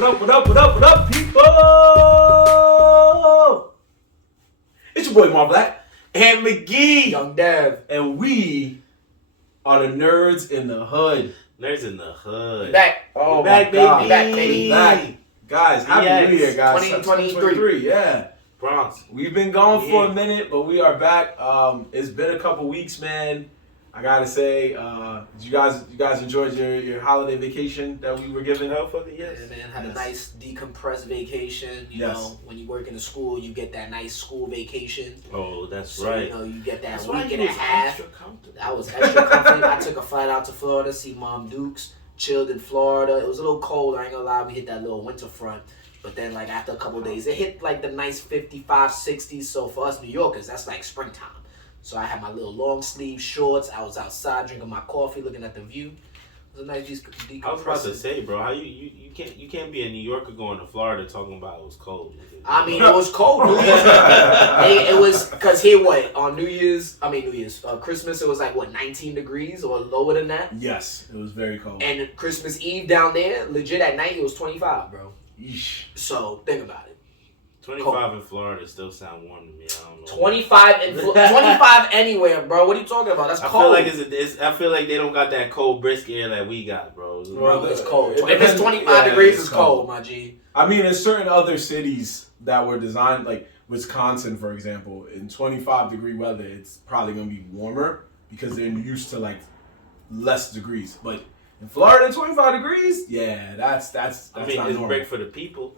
What up, people? It's your boy Mar Black and McGee, Young Dev, and we are the Nerds in the Hood. Nerds in the Hood. Back. Oh, back, my God. baby. Back, baby. Back. Guys, happy New Year, guys. 2023. Yeah. Bronx. We've been gone for a minute, but we are back. It's been a couple weeks, man. I gotta say, did you guys enjoyed your holiday vacation that we were given? Hell fucking yes. Yeah, man, had a nice decompressed vacation. You know, when you work in a school, you get that nice school vacation. Oh, that's so, right. You know, you get that that's week and a half. I was extra comfy. I took a flight out to Florida, see Mom Dukes, chilled in Florida. It was a little cold, I ain't gonna lie. We hit that little winter front. But then, like, after a couple of days, it hit, like, the nice 55, 60s. So for us New Yorkers, that's like springtime. So I had my little long sleeve shorts. I was outside drinking my coffee, looking at the view. It was a nice decompressing. I was about to say, bro, how you can't be a New Yorker going to Florida talking about it was cold. I mean, it was cold. New Year's. It was because here, what on Christmas, it was like what 19 degrees or lower than that. Yes, it was very cold. And Christmas Eve down there, legit at night, it was 25, bro. Yeesh. So think about it. 25 in Florida still sound warm to me. I don't know. 25 anywhere, bro. What are you talking about? That's cold. I feel like they don't got that cold brisk air that we got, bro. Bro, it's cold. If it's 25 degrees, it's cold, my G. I mean, there's certain other cities that were designed, like Wisconsin, for example, in 25-degree weather, it's probably gonna be warmer because they're used to like less degrees. But in Florida, 25 degrees, yeah, that's I mean, not it's normal. break for the people.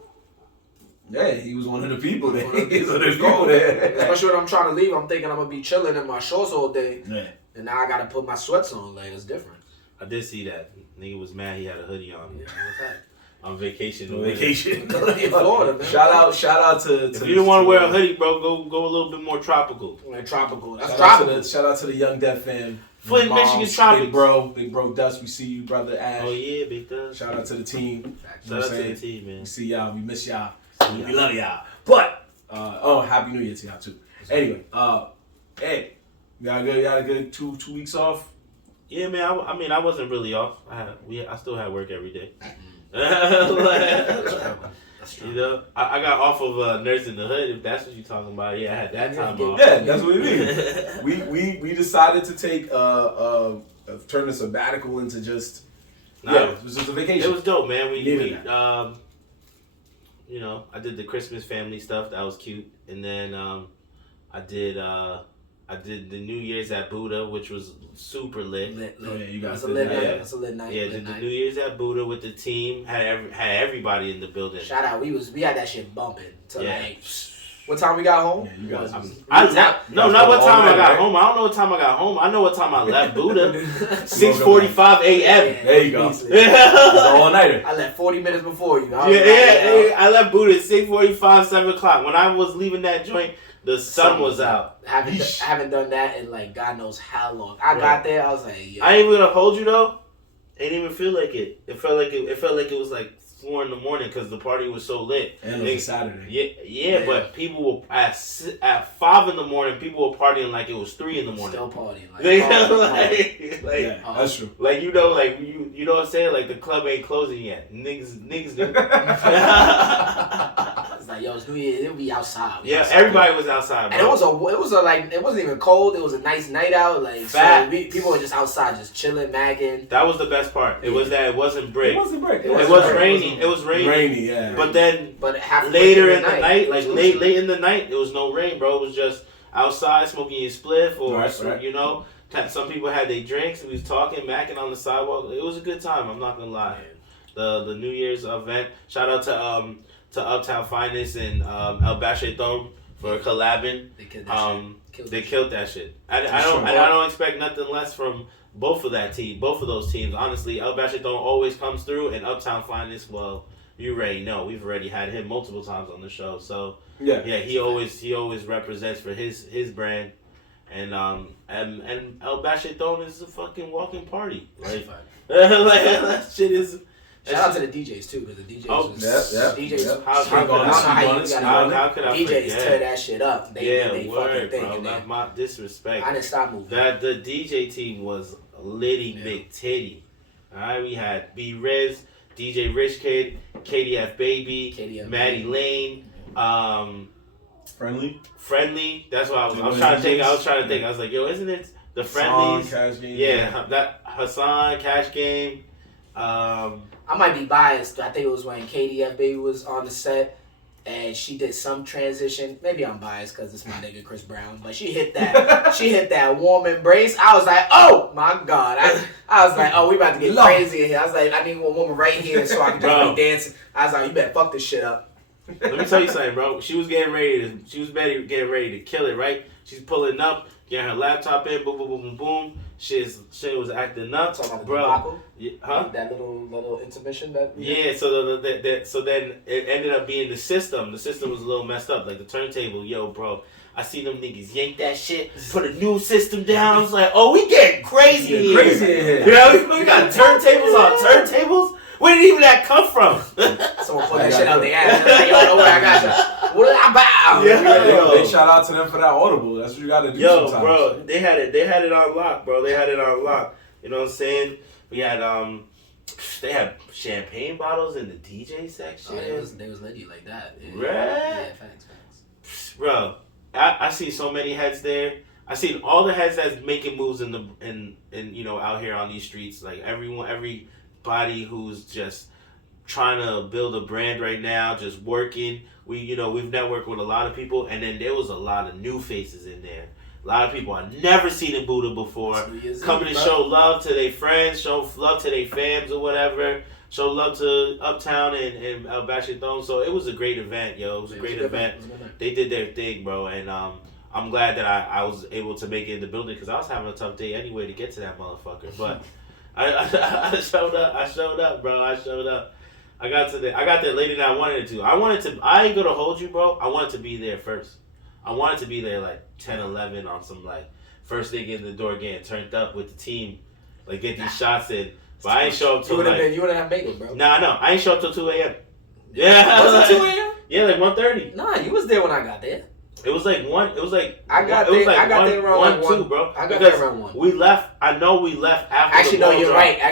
Yeah, he was one of the people there. He's one of the people there. Especially when I'm trying to leave, I'm thinking I'm gonna be chilling in my shorts all day. Yeah. And now I gotta put my sweats on. Like, it's different. I did see that. Nigga was mad he had a hoodie on. Yeah, what's that? On vacation. Vacation. In Florida, man. Shout out to if you don't want to wear a hoodie, bro, go a little bit more tropical. Like tropical. That's shout tropical. Shout out to the Young Dev fam. Flint, Michigan tropics. Big bro Dust, we see you, brother Ash. Oh yeah, big Dust. Shout out to the team. Shout out to the team, man. We see y'all, we miss y'all. We love y'all. But Happy New Year to y'all too. Anyway, hey, y'all had a good two weeks off. Yeah, man. I wasn't really off. I still had work every day. You know, I got off of Nerds in the Hood. If that's what you're talking about, yeah, I had that time off. Yeah, that's what it means. we decided to take turn a sabbatical into just it was just a vacation. It was dope, man. We that. you know, I did the Christmas family stuff. That was cute. And then I did the New Year's at Buddha, which was super lit. Oh, yeah, you guys That's a lit night. That's a lit night. Yeah, did the New Year's at Buddha with the team. Had everybody in the building. Shout out. We had that shit bumping. Like, what time we got home? Yeah, you guys. Not what time I got home. I don't know what time I got home. I know what time I left Buddha. 6:45 a.m. There you go. It's an all-nighter. I left 40 minutes before you. I left Buddha at 6:45, 7 o'clock. When I was leaving that joint, the sun was out. I haven't done that in like God knows how long. I got there, I was like, yo. I ain't even gonna hold you though. It didn't even feel like it. It felt like it was like 4 a.m. because the party was so lit. And it was Saturday. Yeah, but people were at 5 a.m. People were partying like it was 3 a.m. Still partying. Yeah, that's true. Like you know what I'm saying? Like the club ain't closing yet. Niggas do. It's like, yo, it's New Year. It'll be outside. Everybody was outside, bro. And it was a like, it wasn't even cold. It was a nice night out. Like, so people were just outside, just chilling, magging. That was the best part. It was that it wasn't brick. It wasn't brick. It was rainy. It was rainy. Rainy, yeah. But then But later in the night, like late in the night, it was no rain, bro. It was just outside smoking your spliff, or you know, some people had their drinks and we was talking, macking on the sidewalk. It was a good time. I'm not gonna lie. The New Year's event. Shout out to Uptown Finest and El Bacheton for collabing. They killed that shit. I don't expect nothing less from both of those teams. Honestly, El Bacheton always comes through, and Uptown Finest, well, you already know. We've already had him multiple times on the show. So yeah, he always represents for his brand. And El Bacheton is a fucking walking party. Like that shit is. Shout out to the DJs too, because the DJs DJs. How could I DJs forget? tear that shit up. They word, fucking bro. thing. That's my disrespect. I didn't stop moving. The DJ team was Liddy McTitty. Alright, we had B Riz, DJ Rich Kid, KDF Baby, KDF Maddie Lane, Friendly. That's what I was trying to think. I was like, yo, isn't it the Friendlies? Cash Game. Yeah, that Hassan, Cash Game. I might be biased. I think it was when KDF Baby was on the set. And she did some transition. Maybe I'm biased because it's my nigga Chris Brown, but she hit that warm embrace. I was like, oh my god! I was like, oh, we about to get crazy in here. I was like, I need one woman right here so I can just be dancing. I was like, you better fuck this shit up. Let me tell you something, bro. She was getting ready to kill it, right? She's pulling up, getting her laptop in, boom, boom, boom, boom, boom. She was acting up, bro. Huh? That little intermission. Yeah. So then it ended up being the system. The system was a little messed up, like the turntable. Yo, bro, I see them niggas yank that shit, put a new system down. I was like, oh, we getting crazy here. You know, we got turntables on turntables. Where did even that come from? Someone put that shit out their ass. Like, yo, don't worry, I got you. What did I buy? Yeah, big shout out to them for that Audible. That's what you got to do. Yo, sometimes. Bro, they had it on lock, bro. They had it on lock. You know what I'm saying? We had they had champagne bottles in the DJ section. Oh, they was litty like that. Yeah. Right? Yeah, facts. Bro, I see so many heads there. I seen all the heads that's making moves in you know, out here on these streets. Like everybody who's just trying to build a brand right now, just working. We've networked with a lot of people, and then there was a lot of new faces in there. A lot of people I've never seen in Buddha before, coming to show love to their friends, show love to their fams or whatever, show love to Uptown and El Bashidon. So it was a great event, yo. It was a great event. They did their thing, bro, and I'm glad that I was able to make it in the building because I was having a tough day anyway to get to that motherfucker. But I showed up, bro. I showed up. I got there later than I wanted to. I ain't gonna hold you, bro. I wanted to be there first. I wanted to be there like 10, 11 on some like first thing in the door getting turned up with the team, like get these shots in. But I ain't show up till you would have made it, bro. Nah, no, I ain't show up till 2 a.m. Yeah, was it 2 a.m.? Yeah, like 1:30. Nah, you was there when I got there. It was like one. It was like I got there around 1, bro. I got there around 1. We left. I know we left after. Actually, the ball you're drop. right. Yeah,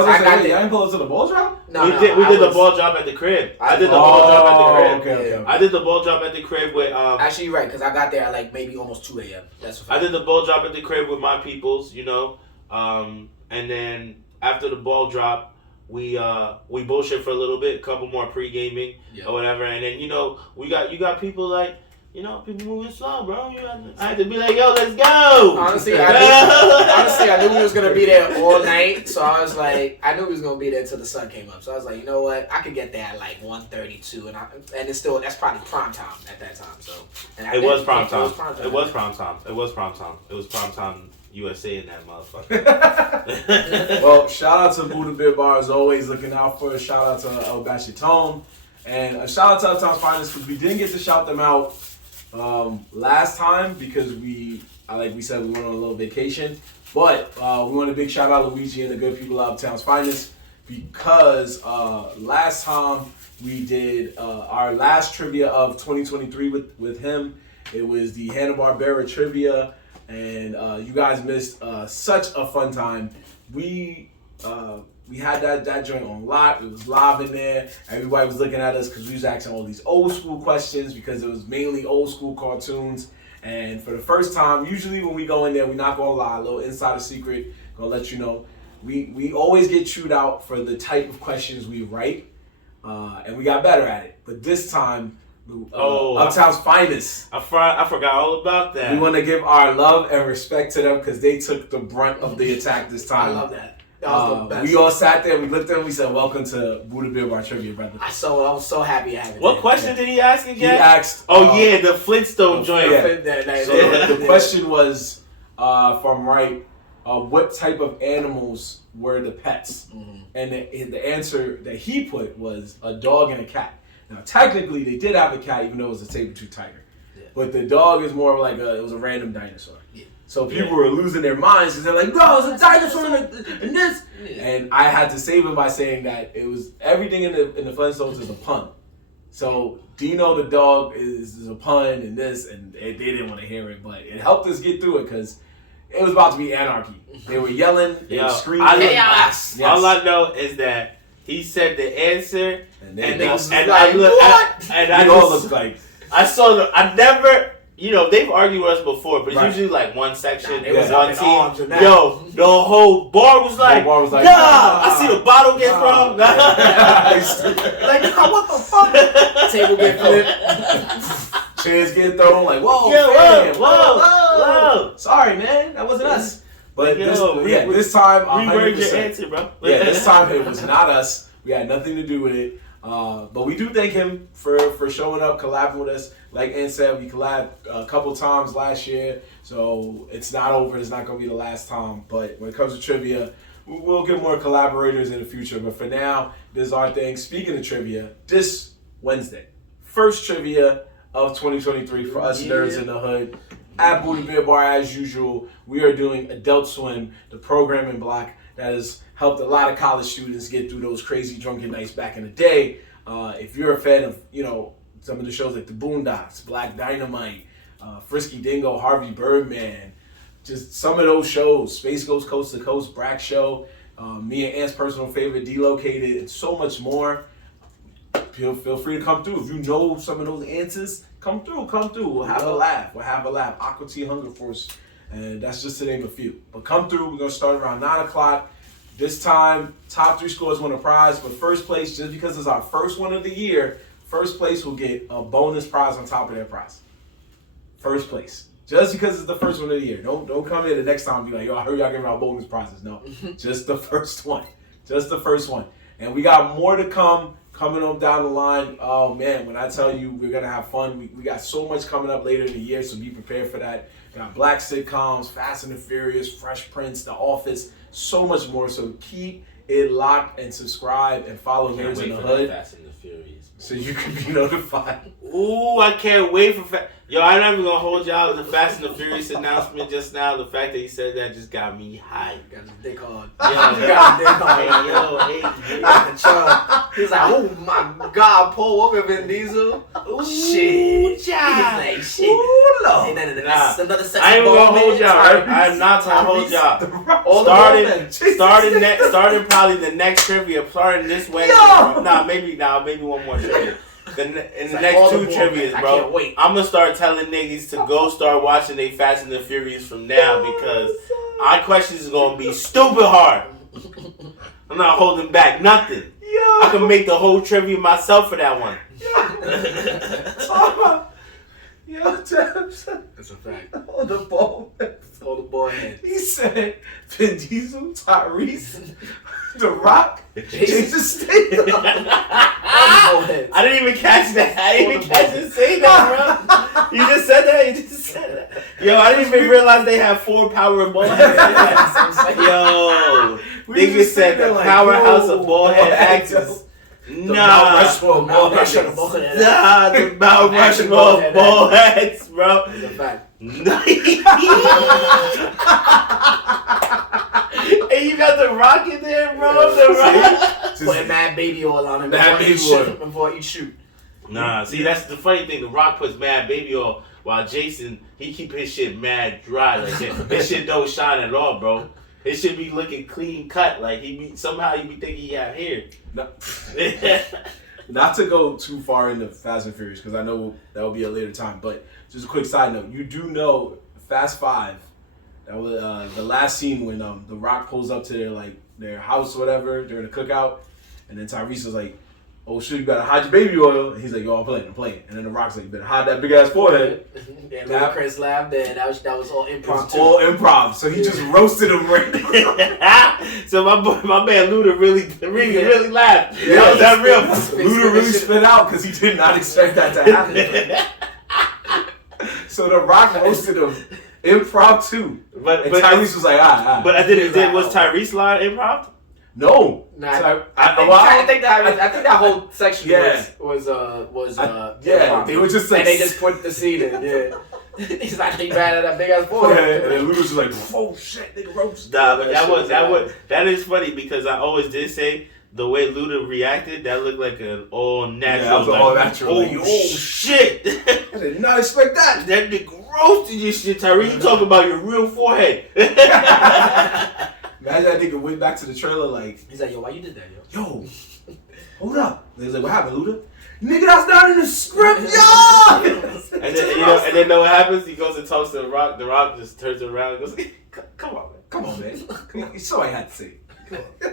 I got there. I didn't pull up to the ball drop. No, we did the ball drop at the crib. I did the ball drop at the crib. Okay. I did the ball drop at the crib with. Actually, you're right because I got there at like maybe almost 2 a.m. That's. I did the ball drop at the crib with my peoples, you know, and then after the ball drop, we bullshit for a little bit, a couple more pre-gaming or whatever, and then you got people like. You know, people moving slow, bro. I had to be like, yo, let's go. Honestly, I knew we was going to be there all night. So I was like, I knew we was going to be there until the sun came up. So I was like, you know what? I could get there at like 1:32. And it's still, that's probably prime time at that time. So It was prime time. It was prime time USA in that motherfucker. Well, shout out to Buddha Beer Bar as always, looking out for us. Shout out to El Bashitone. And a shout out to Uptown's Finest because we didn't get to shout them out last time because like we said, we went on a little vacation. But we want a big shout out to Luigi and the good people of Uptown's Finest because last time we did our last trivia of 2023 with him. It was the Hanna-Barbera trivia, and you guys missed such a fun time. We had that joint on lock. It was live in there. Everybody was looking at us because we was asking all these old school questions because it was mainly old school cartoons. And for the first time, usually when we go in there, we're not gonna lie, a little insider secret, gonna let you know. We always get chewed out for the type of questions we write, and we got better at it. But this time, Uptown's Finest. I forgot all about that. We want to give our love and respect to them because they took the brunt of the attack this time. I love that. That was the best. We all sat there, we looked at him, we said, welcome to Buddha Beer Bar Trivia, brother. I was so happy to have it. What question did he ask again? He asked... the Flintstone joint. Yeah. So the question was, if I'm right, what type of animals were the pets? Mm-hmm. And the answer that he put was a dog and a cat. Now, technically, they did have a cat, even though it was a saber-tooth tiger. Yeah. But the dog is more like it was a random dinosaur. Yeah. So people were losing their minds because they're like, "Bro, it's a dinosaur and this." Yeah. And I had to save it by saying that it was everything in the Flintstones is a pun. So Dino the dog is a pun and this, and they didn't want to hear it, but it helped us get through it because it was about to be anarchy. They were yelling, they were screaming. All I know is that He said the answer, and I saw I never. You know, they've argued with us before, but it's usually like one section, one team. Yo, the whole bar was like, I see the bottle get thrown. Like, what the fuck? Table get flipped. Chairs get thrown. Like, whoa, whoa. Sorry, man. That wasn't us. But this time, reword your answer, bro. Yeah, this time it was not us. We had nothing to do with it. But we do thank him for showing up, collabing with us. Like Ann said, we collabed a couple times last year, so it's not over. It's not going to be the last time. But when it comes to trivia, we'll get more collaborators in the future. But for now, this is our thing. Speaking of trivia, this Wednesday, first trivia of 2023 for us nerds in the hood. At Booty Beer Bar, as usual, we are doing Adult Swim, the programming block that has helped a lot of college students get through those crazy drunken nights back in the day. If you're a fan of, some of the shows like The Boondocks, Black Dynamite, Frisky Dingo, Harvey Birdman, just some of those shows, Space Goes Coast to Coast, Brack Show, me and Ant's personal favorite, Delocated, and so much more. Feel free to come through. If you know some of those answers, come through. We'll have a laugh. Aqua Tea Hunger Force, and that's just to name a few. But come through. We're going to start around 9 o'clock. This time, top 3 scores win a prize. But first place, just because it's our first one of the year, first place will get a bonus prize on top of their prize. First place. Just because it's the first one of the year. Don't come in the next time and be like, yo, I heard y'all giving out bonus prizes. No, just the first one. And we got more to come coming on down the line. Oh, man, when I tell you we're going to have fun, we got so much coming up later in the year, so be prepared for that. We got black sitcoms, Fast and the Furious, Fresh Prince, The Office, so much more. So keep it locked and subscribe and follow Nerdz in the Hood. Fast and the Furious. So you can be notified. Ooh, I can't wait for Yo, I'm not even gonna hold y'all the Fast and the Furious announcement just now. The fact that he said that just got me hyped. Got his dick on. He was like, oh my God, Paul Walker, Vin Diesel. Ooh, shit. Child. He was like, shit. Ooh, no. Hey, that's another sex I ain't even gonna hold y'all. I am not gonna hold y'all. Starting probably the next trivia, starting this way. Maybe one more trivia. In the next 2 trivias, bro, I'm gonna start telling niggas to go start watching they Fast and the Furious from now because our questions is gonna be stupid hard. I'm not holding back nothing. I can make the whole trivia myself for that one. That's a fact. All the ball heads. He said Vin Diesel, Tyrese, The Rock, Jason Statham. I didn't even catch that. I didn't even catch him say that, bro. You just said that? Yo, I didn't even realize they have 4 power ball heads. Yo, they just said the powerhouse of ball head actors. The Mount Rushmore of ball heads. The Mount Rushmore of ball heads, bro. That's a fact. Hey, you got The Rock in there, bro. The Rock. Putting mad baby oil on him before you shoot. Nah, see, that's the funny thing. The Rock puts mad baby oil while Jason, he keep his shit mad dry. Like that. His shit don't shine at all, bro. It should be looking clean cut. Like somehow you be thinking he have hair. Not to go too far into Fast and Furious because I know that will be a later time. But just a quick side note: you do know Fast 5. That was the last scene when The Rock pulls up to their house or whatever during the cookout, and then Tyrese was like, "Oh shit, you gotta hide your baby oil." And he's like, "Yo, I'm playing." And then The Rock's like, "You better hide that big ass forehead." Yeah, Chris laughed. That was all improv. All improv. So he just roasted him right. So my man Luda really laughed. Yeah, that was that real. Luda really spit out because he did not expect that to happen. So The Rock roasted him. Improv too. But Tyrese was like, But was Tyrese line improv? No. I think that whole section was improv. They were just like, and they just put the scene in. Yeah. He's like, he mad at that big ass forehead. And then Luke was like, oh shit, nigga roast. Nah, but that is funny because I always did say the way Luda reacted, that looked like an all natural. Yeah, that was all natural. Oh shit! I did not expect that. That nigga roasted your shit, Tyrese. You talking about your real forehead? Imagine that nigga went back to the trailer like, he's like, yo, why you did that, yo? yo, hold up. He's like, what happened, Luda? Nigga, that's not in the script, yo! and then know what happens? He goes and talks to The Rock. The Rock just turns around and goes, come on, man. Come on, man. Come on. So I had to say.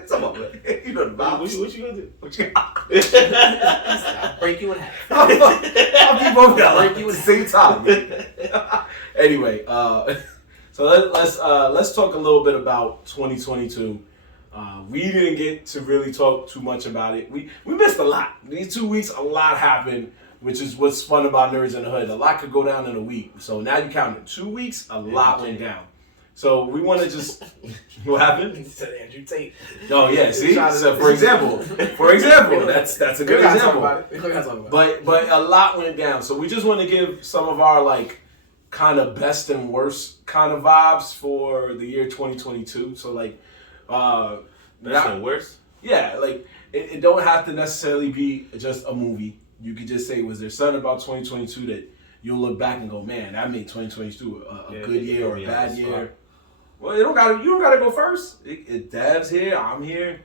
Come on, man. You know the vibes. What you gonna do? I'll break you in half. I'll be both at the same time. Man. Anyway, so let's talk a little bit about 2022. We didn't get to really talk too much about it. We missed a lot. These 2 weeks, a lot happened, which is what's fun about Nerds in the Hood. A lot could go down in a week. So now you count it. 2 weeks, a lot went down. So we want to just what happened? He said Andrew Tate. Oh yeah, see. So for example, that's a good example. But a lot went down. So we just want to give some of our like kind of best and worst kind of vibes for the year 2022. So like best and worst. Yeah, like it don't have to necessarily be just a movie. You could just say, was there something about 2022 that you'll look back and go, man, that made 2022 a good year or a bad year. Well, you don't gotta go first. Dav's here, I'm here.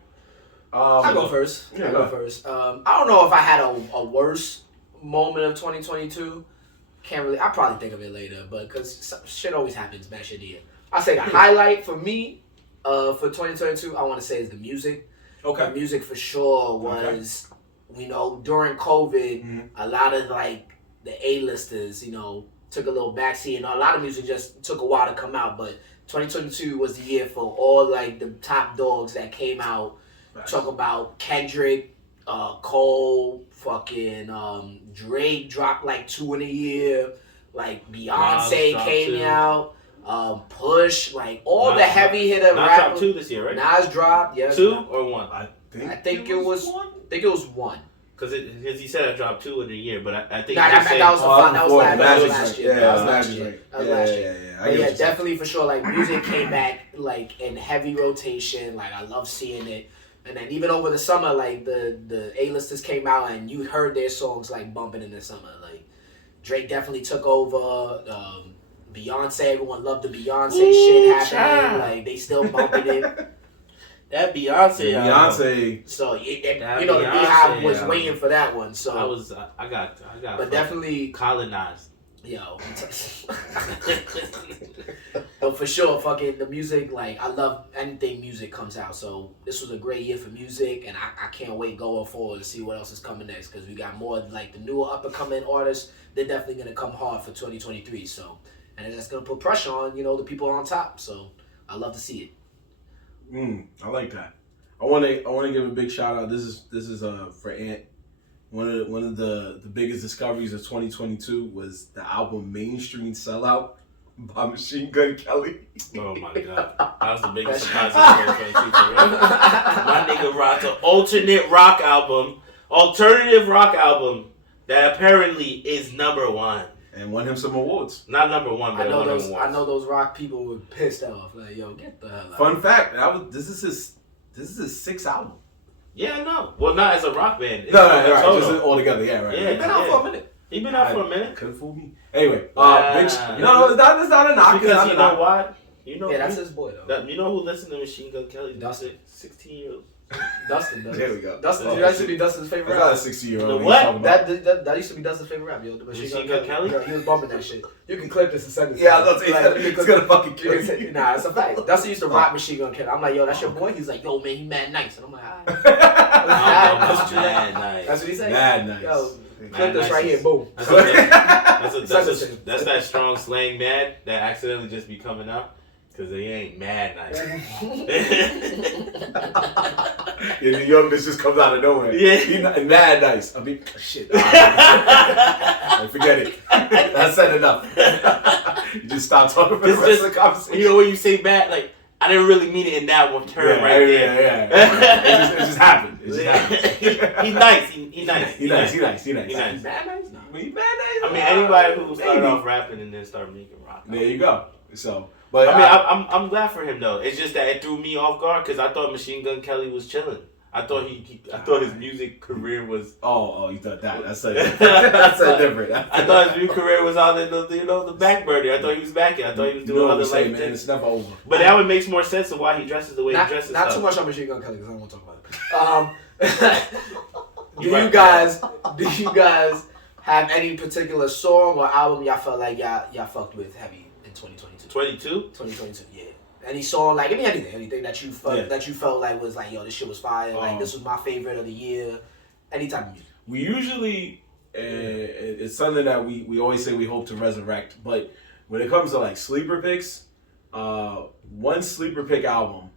I go first. I go first. I don't know if I had a worse moment of 2022. Can't really. I'll probably think of it later, but because shit always happens, bad shit here. I say the highlight for me, for 2022, I want to say is the music. Okay. The music for sure was, during COVID, a lot of like the A-listers, took a little backseat, and a lot of music just took a while to come out. But 2022 was the year for all like the top dogs that came out. Nice. Talk about Kendrick, Cole, fucking Drake dropped like 2 in a year. Like Beyonce came out. Push, like all the heavy hitter rappers. Nas dropped 2 this year, right? Nas dropped, yes. 2 or 1? I think it was 1. I think it was 1. Because he said I dropped 2 in a year, but I think that was last year. Yeah, that was last year. Yeah, definitely for sure. Like music came back like in heavy rotation. Like I love seeing it. And then even over the summer, like the A-listers came out and you heard their songs like bumping in the summer. Like Drake definitely took over. Beyonce, everyone loved the Beyonce shit happening. Like they still bumping it. That Beyonce. So the Beehive was waiting for that one. So I got. But definitely colonized. Yo. But for sure, fucking the music, like I love anything music comes out. So this was a great year for music, and I can't wait going forward to see what else is coming next, because we got more like the newer up and coming artists. They're definitely gonna come hard for 2023. So, and that's gonna put pressure on the people on top. So I love to see it. I like that. I want to give a big shout out. This is for Ant. One of the biggest discoveries of 2022 was the album Mainstream Sellout by Machine Gun Kelly. Oh my god, that was the biggest surprise of 2022 for real. My nigga rocked an alternative rock album that apparently is number 1. And won him some awards. Not number 1, but I know those rock people were pissed off. Like, yo, get the hell out. Fun fact: this is his 6th album. Yeah, I know. Well, not as a rock band. No, right. Just all together. Yeah, right. He's been out for a minute. He's been out for a minute. Couldn't fool me. Anyway, no, it's not a knock. Because you know why? That's his boy though. You know who listened to Machine Gun Kelly? Dustin. 16-year-olds. Dustin does. There we go. Dustin, that used to be Dustin's favorite rap. That's not a 60-year-old. What? That used to be Dustin's favorite rap, yo. The Machine Gun Kelly? He was bumping that shit. You can clip this and send it. Yeah, I was about to say, it's gonna fucking kill you. Nah, it's a fact. Dustin used to rock Machine Gun Kelly. I'm like, yo, that's your boy? He's like, yo, man, he mad nice. And I'm like, alright. Mad nice. That's what he said. Mad nice. Yo, clip this right here, boom. That's that strong slang mad that accidentally just be coming out. Because they ain't mad nice. In New York, this just comes out of nowhere. Yeah. He's mad nice. I mean, shit. Forget it. That's said enough. You just stop talking for the rest of the conversation. When you say mad, like, I didn't really mean it in that one term there. Yeah. It just happened. He's nice. He's nice. He's nice. He's mad nice? No. He's mad nice. I mean, anybody who started off rapping and then started making rock. There you go. So, but I mean, I'm glad for him though. It's just that it threw me off guard because I thought Machine Gun Kelly was chilling. I thought I thought his music career was. Oh, you thought that? That's different. I thought his music career was out in the back burner. I thought he was back. I thought he was doing other life things. It's never over. But that would make more sense of why he dresses the way he dresses. Not too much on Machine Gun Kelly because I don't want to talk about it. Do you guys have any particular song or album y'all felt like y'all fucked with heavy in 2022? 2022, yeah. Any song, like anything that you felt like was like, yo, this shit was fire, like this was my favorite of the year, any type of music. We usually, it's something that we always say we hope to resurrect, but when it comes to like sleeper picks, one sleeper pick album,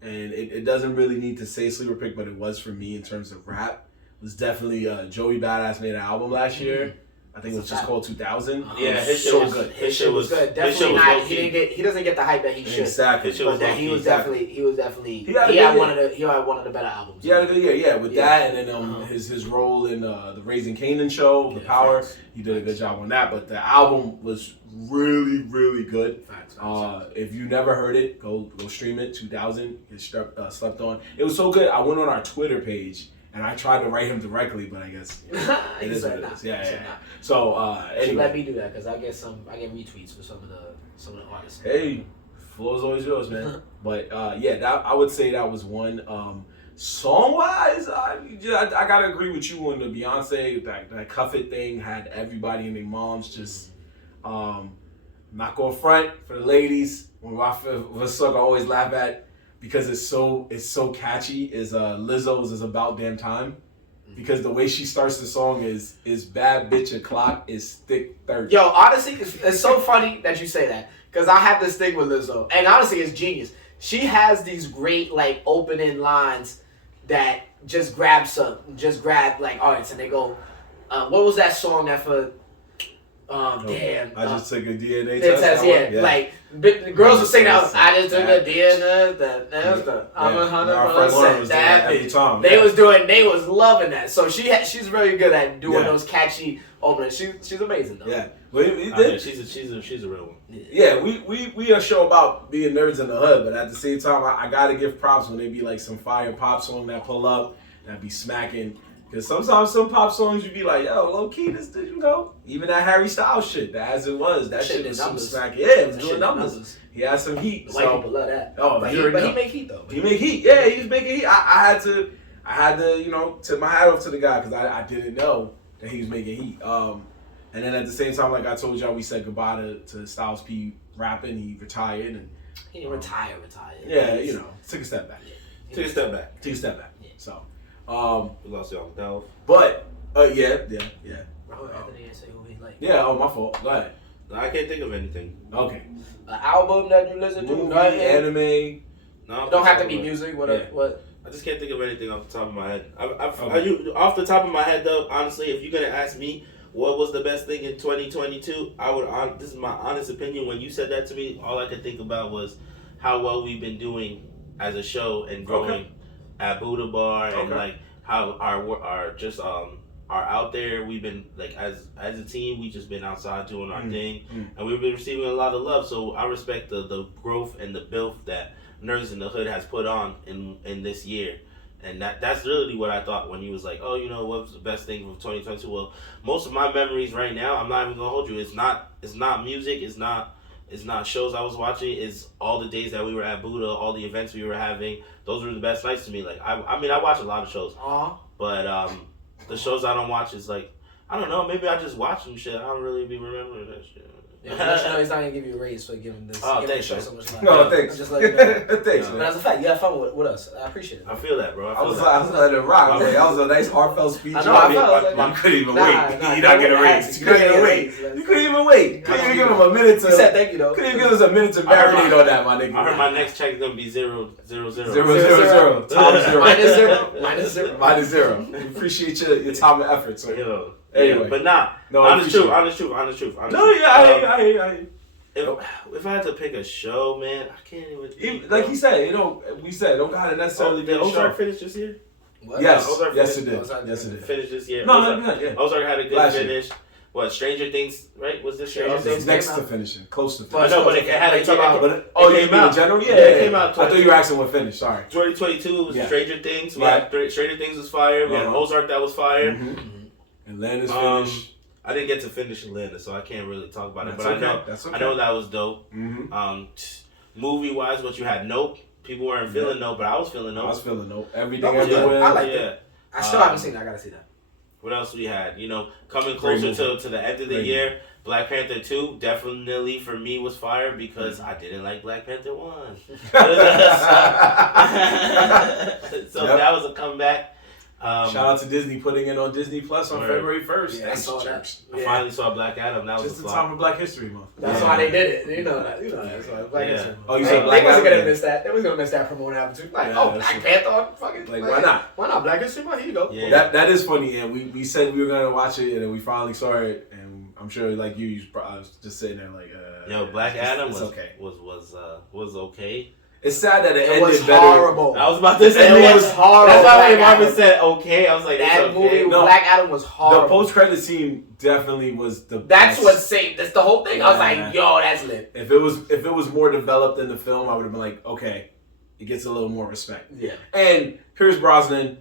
and it doesn't really need to say sleeper pick, but it was for me in terms of rap, was definitely Joey Badass made an album last year. I think it was just called 2000. Yeah, his shit was good. His shit was good. Definitely not. He doesn't get the hype that he should. Exactly. But he was definitely. He had one of the better albums. He had a good year. Yeah, with that, and then his role in the Raising Kanan show, The Power. He did a good job on that. But the album was really, really good. If you never heard it, go stream it. 2000. It slept on. It was so good. I went on our Twitter page. And I tried to write him directly, but I guess it is what it is. Yeah. So anyway, let me do that because I get retweets for some of the artists. Hey, floor's always yours, man. But I would say that was one. Song wise, I gotta agree with you on the Beyonce that Cuff It thing had everybody and their moms just not going front for the ladies. When I always laugh at. Because it's so catchy is Lizzo's is About Damn Time. Because the way she starts the song is bad bitch o'clock is thick 30. Yo, honestly, it's so funny that you say that. Because I have this thing with Lizzo. And honestly, it's genius. She has these great like opening lines that just grab like artists and they go, what was that song that for damn. I just took a DNA test. Yeah. Like the girls were singing out. I just took a DNA test. I'm 100% that bitch. They was loving that. So she's very good at doing those catchy openings. She's amazing though. Yeah. She's a real one. Yeah, we a show about being nerds in the hood, but at the same time I gotta give props when they be like some fire pop song that pull up that be smacking. Because sometimes some pop songs you be like, yo, low key, this, even that Harry Styles shit, As It Was, that shit was some smack. Yeah, it was doing numbers. He had some heat. The white people love that. Oh, but he make heat though. He make heat. Yeah, he was making heat. I had to, tip my hat off to the guy because I didn't know that he was making heat. And then at the same time, like I told y'all, we said goodbye to Styles P rapping. He retired and he didn't retire. Yeah, took a step back. Took a step back. Yeah. So. We lost y'all Delph. But yeah. Anthony didn't say who he liked. Yeah, my fault. Go ahead. No, I can't think of anything. Okay. An album that you listen to? Movie, anime. No, it don't have to be music. What? I just can't think of anything off the top of my head. Off the top of my head, though, honestly, if you're gonna ask me what was the best thing in 2022, this is my honest opinion. When you said that to me, all I could think about was how well we've been doing as a show and growing at Buddha Bar and like how our out there. We've been like as a team, we just been outside doing our thing, and we've been receiving a lot of love. So I respect the growth and the build that Nerdz in the Hood has put on in this year. And that's really what I thought when he was like, oh, what's the best thing from 2022? Well, most of my memories right now, I'm not even gonna hold you. It's not music. It's not shows I was watching. It's all the days that we were at Buddha, all the events we were having. Those were the best nights to me. Like I mean, I watch a lot of shows, but the shows I don't watch is like I don't know. Maybe I just watch some shit. I don't really be remembering that shit. Yeah, he's not gonna give you a raise for giving this. Oh, thanks, show so much love. No, thanks. Just let you know. Thanks, man. But as a fact, you had fun with us. I appreciate it. I feel that, bro. I was letting it rock. That was a nice heartfelt speech. I know. You couldn't even wait. You not get a raise. You couldn't even wait. You couldn't even wait. Couldn't even give him a minute to. He said thank you though. Couldn't even give us a minute to marinate on that, my nigga. I heard my next check is gonna be 0, 0, 0. 0, 0, 0. Time 0. Minus 0. We appreciate your time and effort. So anyway, but honest truth. No, yeah, I hear you. If I had to pick a show, man, I can't even think, like he said, we said don't gotta necessarily be a show. Ozark finished this year? What? Yes, it did. Finished this year. No, Ozark had a good finish. what Stranger Things, right? Was this Stranger also? Things Next came to out. finishing, close to I finishing. know, but it had Like, it came out. But It you came mean in out. general? Yeah, It came out. I thought you were asking what finished. Sorry. 2022 was Yeah. Stranger Things. We Right. had Stranger Things was fire. We had Ozark that was fire. Atlanta's finished. I didn't get to finish Atlanta, so I can't really talk about it. That's But okay. I know That's okay. I know that was dope. Movie wise, what you had, Nope. People weren't feeling Nope, but I was feeling Nope. I was feeling Nope. Everything Nope was good. everywhere. I liked yeah. it. I still haven't seen it. I gotta see that. What else we had? You know, coming Great closer movie. to the end of the Great year, Black Panther 2 definitely for me was fire because I didn't like Black Panther 1. So that was a comeback. Shout out to Disney putting it on Disney Plus on February 1st. Yeah, I saw that. I finally saw Black Adam. That was Just a in flop. time of Black History Month. That's why they did it. You know that. That's why Black History Month. Oh, you They said Black wasn't Adam? gonna miss that. They was gonna miss that promoting opportunity. Like, Yeah, that's Black true. Panther, fucking. Like, why not? Why not? Black History Month. Here you go. Yeah. That is funny, and we said we were gonna watch it, and then we finally saw it, and I'm sure like you probably was just sitting there like, Yo, Black it's- Adam it's was okay. was okay. It's sad that it It was ended better. horrible. I was about to say It was horrible. That's why when Black Marvin Adam. said okay, I was like, That it's movie okay. with No. Black Adam was horrible. The post-credit scene definitely was the That's best. what saved. That's the whole thing. I was Yeah. like, yo, that's lit. If it was more developed in the film, I would have been like, okay, it gets a little more respect. Yeah. And Pierce Brosnan,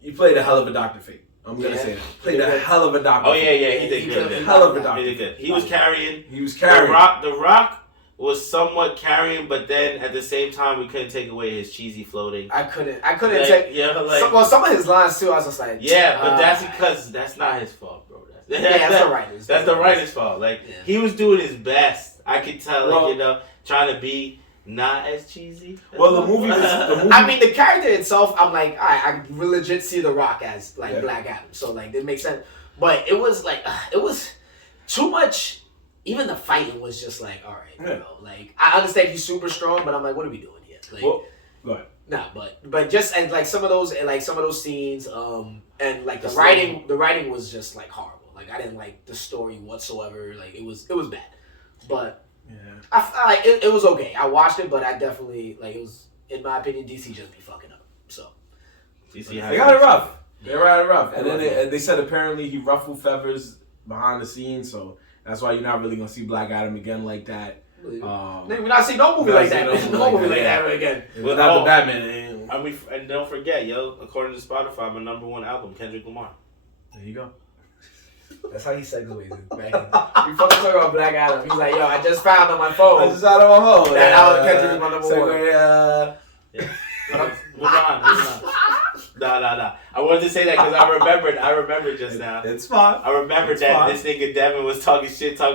you played a hell of a Dr. Fate. I'm gonna Yeah. say that. Played a hell of a Dr. Oh Fate. yeah, he did He good. did Hell of a He doctor. did good. He was carrying. He was carrying. The Rock was somewhat carrying, but then at the same time we couldn't take away his cheesy floating. I couldn't Like, take. yeah, like Some of his lines too. I was just like, yeah, but that's because that's not his fault, bro. that's the writer's. That's the writer's fault. Like Yeah. he was doing his best. I could tell, Well- like trying to be not as cheesy. Well, the movie was. I mean, the character itself, I'm like, I legit see The Rock as like Yeah. Black Adam, so like it makes sense. But it was like, it was too much. Even the fighting was just like, all right, Yeah. bro. Like I understand he's super strong, but I'm like, what are we doing here? Like, Well, go ahead. nah, but just and like some of those scenes, and like the The writing was just like horrible. Like I didn't like the story whatsoever. Like it was bad, but. Yeah. I felt like it was okay. I watched it, but I definitely like it was in my opinion. DC just be fucking up. So DC They had got it rough. They got it rough. And Yeah. then they said apparently he ruffled feathers behind the scenes, so that's why you're not really gonna see Black Adam again like that. we're not seeing no movie Not like that. seeing No movie like that again. Without the Oh. Batman. And don't forget, yo, according to Spotify, my #1 album, Kendrick Lamar. There you go. That's how he segues back. We fucking talking about Black Adam. He's like, yo, I just found on my phone. I just out of my phone. That Alan Kendrick is my number one. Yeah. Move on. Nah. I wanted to say that because I remembered just now. It's fine. I remembered It's that fine. this nigga Devin was talking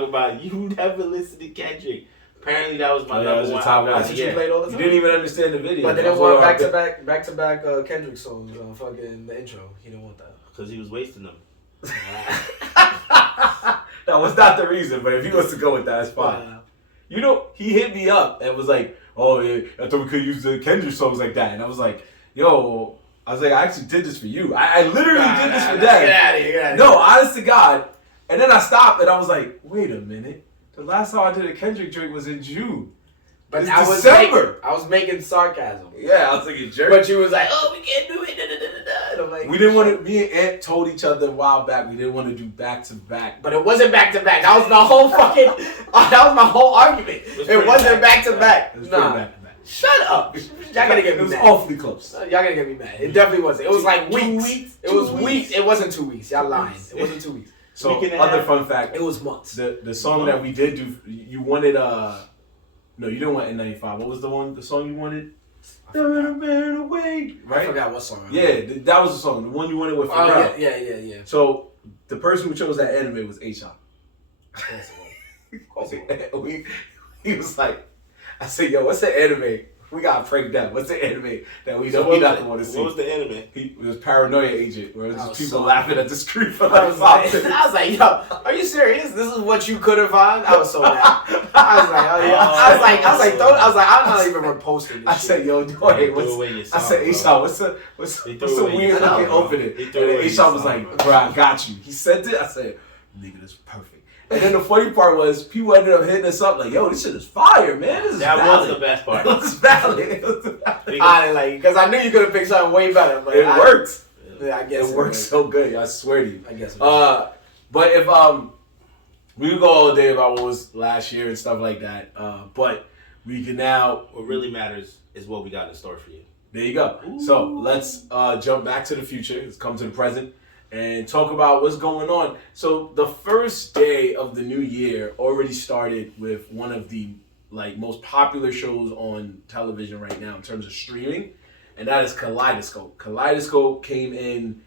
about you never listen to Kendrick. Apparently that was my Yeah, that was number your one top album. one. That's what you played all the You time. didn't even understand the video. But they didn't want back to back Kendrick songs on fucking the intro. He didn't want that. Because he was wasting them. That was not the reason, but if he wants to go with that, it's fine. You know, he hit me up and was like, "Oh, yeah, I thought we could use the Kendrick songs like that," and I was like, "Yo." I was like, I actually did this for you. I literally did this for Dad. Get out of here. No, honest to God. And then I stopped and I was like, wait a minute. The last time I did a Kendrick drink was in June. But It's I December. was making sarcasm. Yeah, I was like, you jerk. But you was like, oh, we can't do it. Da, da, da, da, da. And I'm like, We didn't want to, me and Ant told each other a while back, we didn't want to do back to back. But it wasn't back to back. That was the whole fucking. That was my whole argument. It wasn't back to back. It was pretty Nah. back to back. Shut up. Y'all gotta get It me was mad. awfully close. Y'all gotta get me mad. It definitely wasn't. It was like 2 weeks. weeks? It was 2 weeks. weeks. It wasn't 2 weeks. Y'all 2 lying. weeks. It wasn't 2 weeks. So, Week and a other half. fun fact, It was months. the song that we did do, you wanted, no, you didn't want N95. What was the song you wanted? Away, I right? forgot what song. Yeah, that was the song. The one you wanted with Oh, Pharrell. yeah. So the person who chose that anime was F.O.H. Of course it was. He was like, I said, yo, what's the anime? We got to break down. What's the anime that we So don't not want to see? What was the anime? It was Paranoia Agent, where it was I just was people so laughing at the screen for I like was 5 like, minutes. I was like, yo, are you serious? This is what you could have found? I was so mad. I was like, oh yeah. I was like, I'm not even reposting this I shit. said, yo, He wait, threw away your I song, said, bro. Isha, what's He the threw away weird your song, looking bro. opening? He And threw then away Isha your was song, like, bro. bro, I got you. He sent it. I said, nigga, that's perfect. And then the funny part was, people ended up hitting us up like, yo, this shit is fire, man. This is That valid. was the best part. It was valid. It was valid. I didn't like it because I knew you could have picked something way better. But It worked. Yeah, I guess It worked so good. I swear to you. I guess. But if We could go all day about what was last year and stuff like that. But we can now. What really matters is what we got in store for you. There you go. Ooh. So let's jump back to the future. Let's come to the present and talk about what's going on. So the first day of the new year already started with one of the most popular shows on television right now in terms of streaming, and that is Kaleidoscope. Kaleidoscope came in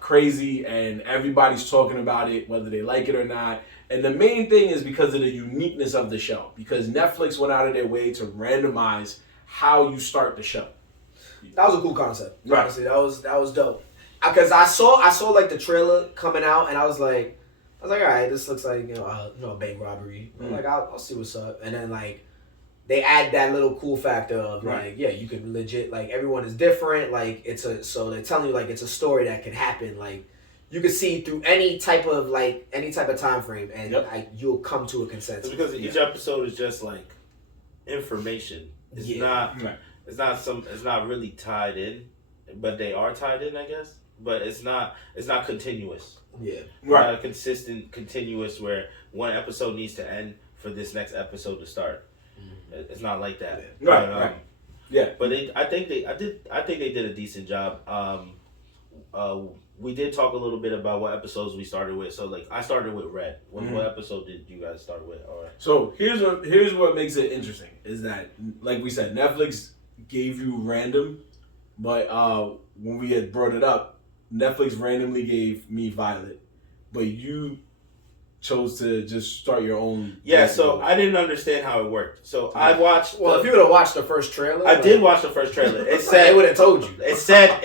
crazy, and everybody's talking about it, whether they like it or not. And the main thing is because of the uniqueness of the show, because Netflix went out of their way to randomize how you start the show. That was a cool concept. Right. Honestly, that was dope. Because I saw like the trailer coming out, and I was like, all right, this looks like a bank robbery. Mm-hmm. Like I'll see what's up. And then like they add that little cool factor of like, yeah, you can legit like everyone is different. Like so they're telling you like it's a story that can happen. Like you can see through any type of time frame, and you'll come to a consensus. It's because each episode is just like information. It's not. Right. It's not really tied in, but they are tied in, I guess. But it's not continuous. Yeah. Right. Not a consistent, continuous where one episode needs to end for this next episode to start. Mm-hmm. It's not like that. Right. But, right. Yeah. But I think they did a decent job. We did talk a little bit about what episodes we started with. So like I started with Red. What episode did you guys start with? Or so here's what makes it interesting is that like we said, Netflix gave you random, but when we had brought it up, Netflix randomly gave me Violet, but you chose to just start your own. Yeah, so I didn't understand how it worked. So I watched. Well, if you would have watched the first trailer, I did watch the first trailer. It said it would have told you. It said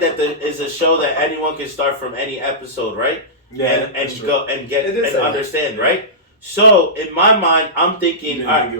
that there is a show that anyone can start from any episode, right? Yeah, and go and get and understand, right? So in my mind, I'm thinking, that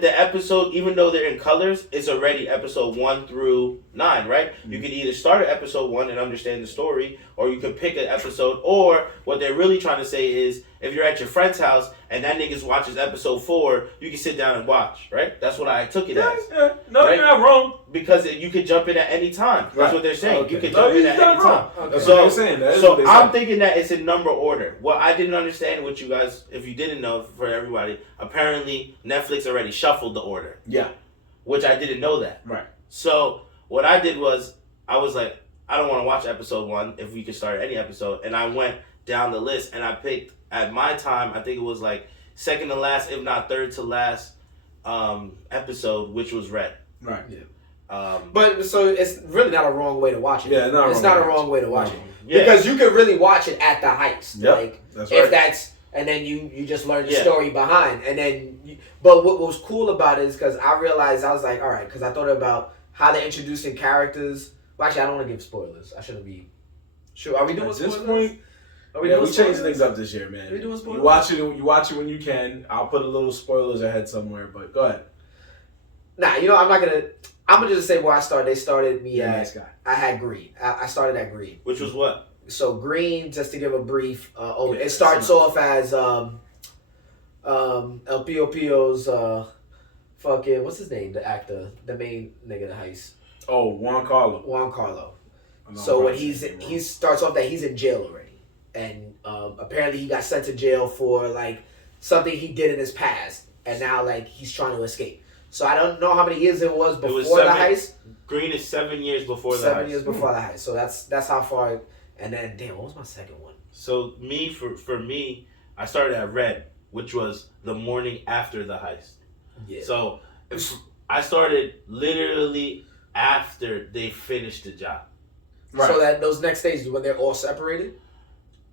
the episode, even though they're in colors, is already episode 1 through 9, right? Mm-hmm. You could either start at episode 1 and understand the story, or you could pick an episode. Or what they're really trying to say is, if you're at your friend's house and that nigga watches episode 4, you can sit down and watch, right? That's what I took it as. Yeah. No, right? You're not wrong. Because you could jump in at any time. That's what they're saying. Okay. You can jump in at any time. Okay. That's what they're saying. So I'm thinking that it's in number order. What I didn't understand, what you guys, if you didn't know, for everybody, apparently Netflix already shuffled the order. Yeah. Which I didn't know that. Right. So what I did was, I was like, I don't want to watch episode 1 if we could start any episode. And I went down the list and I picked, at my time, I think it was like second to last, if not third to last episode, which was Red. Right. Yeah. But so it's really not a wrong way to watch it. Yeah, it's not a wrong way to watch it. Yeah. Because you could really watch it at the heist. Yep. Like that's right. If that's and then you just learn the story behind, and then. But what was cool about it is because I realized I was like, all right, because I thought about how they're introducing characters. Well, actually, I don't want to give spoilers. I shouldn't be. Sure, are we doing spoilers? At this point, we changed things up this year, man. Are we doing spoilers? You watch it when you can. I'll put a little spoilers ahead somewhere, but go ahead. Nah, I'm not gonna. I'm gonna just say where I started. They started me at. Nice guy. I had Green. I started at Green. Which was what? So Green, just to give a brief. It starts off as El Pio Pio's fucking what's his name? The actor, the main nigga, the heist. Oh, Juan Carlo. So when he starts off that he's in jail already, and apparently he got sent to jail for like something he did in his past, and now like he's trying to escape. So I don't know how many years it was before the heist. Green is 7 years before the heist. 7 years before the heist. So that's how far. And then damn, what was my second one? So for me, I started at Red, which was the morning after the heist. Yeah. So I started literally after they finished the job. Right. So that those next days when they're all separated.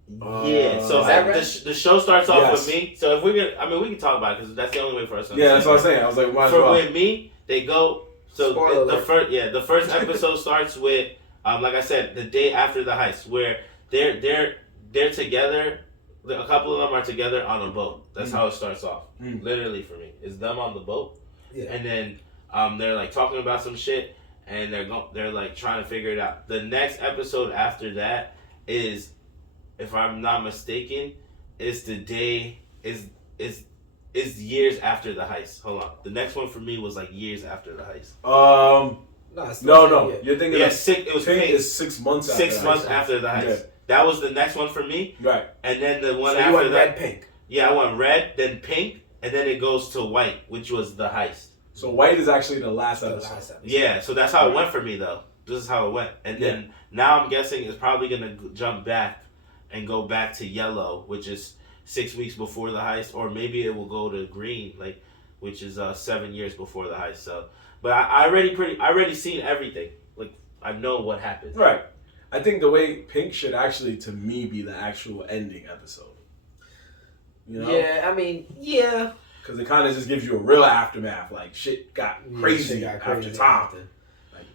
Yeah. So the show starts off with me. So if we can talk about it because that's the only way for us to understand. Yeah, that's what I'm saying. I was like, might as well. With me, they go. So the first episode starts with like I said, the day after the heist, where they're together. A couple of them are together on a boat. That's how it starts off. Literally for me, it's them on the boat, and then they're like talking about some shit, and they're like trying to figure it out. The next episode after that is, if I'm not mistaken, is the day is years after the heist. Hold on, the next one for me was like years after the heist. No. You're thinking it was 6 months. 6 months after the heist. That was the next one for me. Right. And then the one So after you went that. red, pink. Yeah, I went red, then pink, and then it goes to white, which was the heist. So white is actually the last episode. Yeah, so that's how it went for me, though. This is how it went. And then now I'm guessing it's probably going to jump back and go back to yellow, which is 6 weeks before the heist, or maybe it will go to green, like, which is 7 years before the heist. So, but I already seen everything. Like, I know what happened. Right. I think the way pink should actually, to me, be the actual ending episode. You know? Yeah, I mean, yeah. Because it kind of just gives you a real aftermath. Like, shit got crazy after time.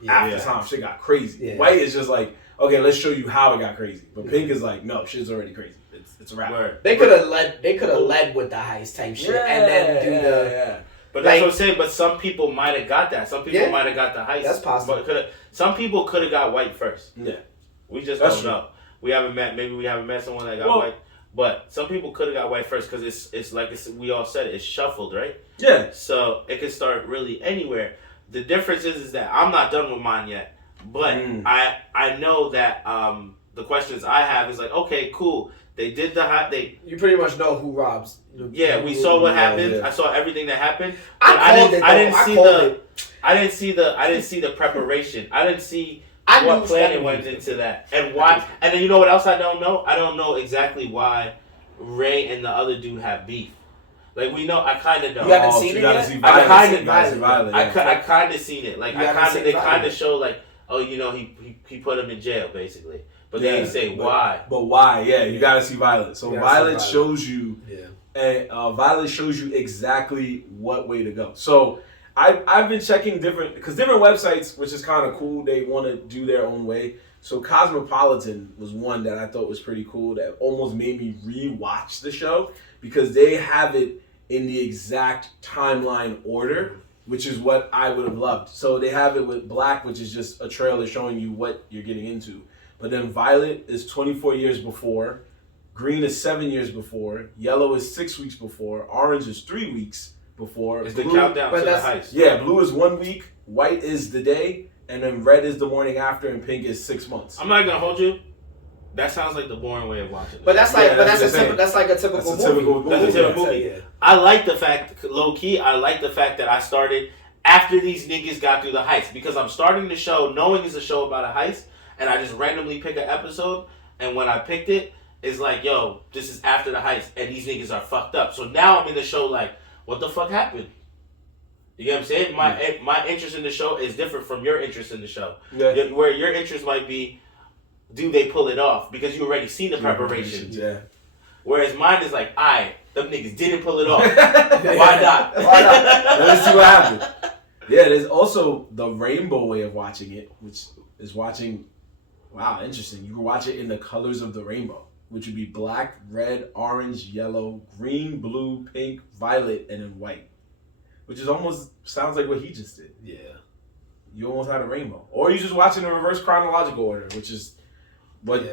After time, shit got crazy. Yeah. White is just like, okay, let's show you how it got crazy. But pink is like, no, shit's already crazy. It's a wrap. Word. They could have led with the heist type shit and then do the. Yeah. But that's what I'm saying. But some people might have got that. Some people might have got the heist. That's possible. But some people could have got white first. Yeah. We just don't know. We haven't met. Maybe we haven't met someone that got white. But some people could have got white first because it's like we all said it's shuffled, right? Yeah. So it could start really anywhere. The difference is that I'm not done with mine yet, but I know that the questions I have is like, okay, cool. They did You pretty much know who robs. Yeah, we saw what happened. Yeah. I saw everything that happened. I didn't see the preparation. I didn't see what planet went into that and why. And then you know what else I don't know? I don't know exactly why Ray and the other dude have beef. Like we know, I kind of know. You haven't seen it yet? I kind of seen it. Like they kind of show like, oh, you know, he put him in jail basically, but they didn't say why. But why? Yeah, you gotta see Violet. So Violet shows you. Yeah. And Violet shows you exactly what way to go. So I've been checking different websites, which is kind of cool. They want to do their own way. So Cosmopolitan was one that I thought was pretty cool that almost made me re-watch the show because they have it in the exact timeline order, which is what I would have loved. So they have it with Black, which is just a trailer showing you what you're getting into. But then Violet is 24 years before. Green is 7 years before. Yellow is 6 weeks before. Orange is 3 weeks before. It's the countdown to the heist. Yeah, blue is 1 week. White is the day. And then red is the morning after. And pink is 6 months. I'm not going to hold you. That sounds like the boring way of watching it. But that's like, that's like a typical movie. That's a typical movie. Yeah. I like the fact, low key, that I started after these niggas got through the heist. Because I'm starting the show knowing it's a show about a heist. And I just randomly pick an episode. And when I picked it, it's like, yo, this is after the heist, and these niggas are fucked up. So now I'm in the show like, what the fuck happened? You get what I'm saying? My interest in the show is different from your interest in the show. Yeah. Where your interest might be, do they pull it off? Because you already see the preparation. Yeah. Whereas mine is like, them niggas didn't pull it off. Why not? Let's see what happened. Yeah, there's also the rainbow way of watching it, which is watching, wow, interesting. You can watch it in the colors of the rainbow, which would be black, red, orange, yellow, green, blue, pink, violet, and then white. Which is almost sounds like what he just did. Yeah. You almost had a rainbow. Or you just watching in reverse chronological order, which is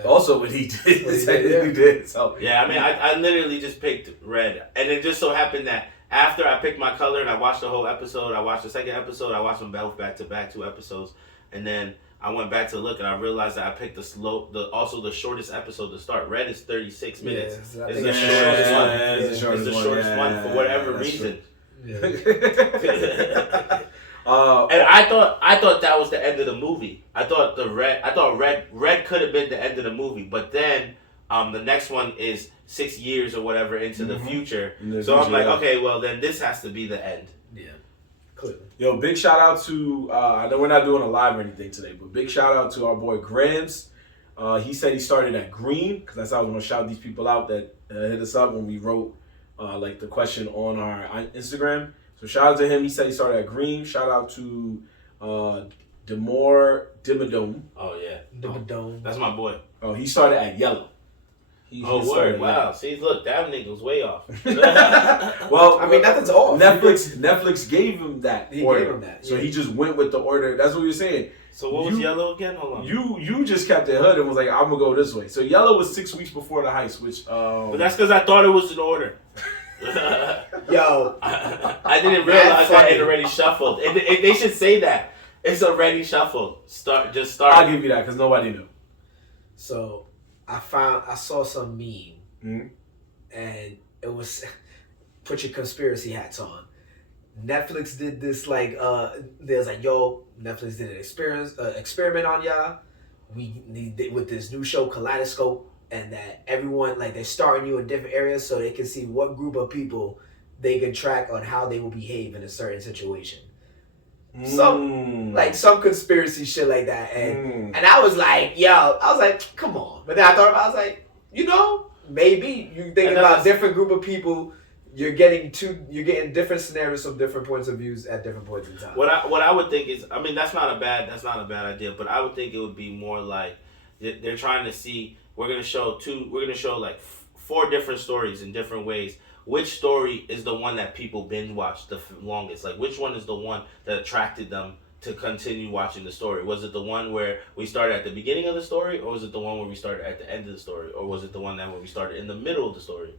also what he did. So yeah, I mean, I literally just picked red. And it just so happened that after I picked my color and I watched the whole episode, I watched the second episode, I watched them both back to back, 2 episodes, and then I went back to look and I realized that I picked the shortest episode to start. Red is 36 minutes. It's the shortest one. It's the shortest one for whatever reason. Yeah. And I thought that was the end of the movie. I thought red could have been the end of the movie, but then the next one is 6 years or whatever into the future. So I'm like, okay, well then this has to be the end. Yeah. Yo, big shout out to, I know we're not doing a live or anything today, but big shout out to our boy Grams. He said he started at green, because that's how I was going to shout these people out that hit us up when we wrote like the question on our Instagram. So shout out to him. He said he started at green. Shout out to Demore Dimmadome. Oh, yeah. Dimmadome. That's my boy. Oh, he started at yellow. Word! Wow. See, look, that nigga was way off. Well, I mean, nothing's off. Netflix gave him that order. Gave him that. So he just went with the order. That's what we were saying. So what was yellow again? Hold on. You just kept it hood and was like, I'm gonna go this way. So yellow was 6 weeks before the heist, which but that's because I thought it was in order. Yo, I didn't realize that it already shuffled. They should say that it's already shuffled. Start. I'll give you that because nobody knew. So I saw some meme, and it was put your conspiracy hats on. Netflix did this there's like, yo, Netflix did an experiment on y'all. We need with this new show Kaleidoscope, and that everyone like they're starting you in different areas so they can see what group of people they can track on how they will behave in a certain situation. Some conspiracy shit like that, and I was like, come on. But then I thought about it, I was like, maybe you thinking about different group of people. You're getting different scenarios from different points of views at different points in time. What I would think is, I mean, that's not a bad idea, but I would think it would be more like they're trying to see. We're gonna show like 4 different stories in different ways. Which story is the one that people binge watch the longest? Like, which one is the one that attracted them to continue watching the story? Was it the one where we started at the beginning of the story, or was it the one where we started at the end of the story, or was it the one where we started in the middle of the story?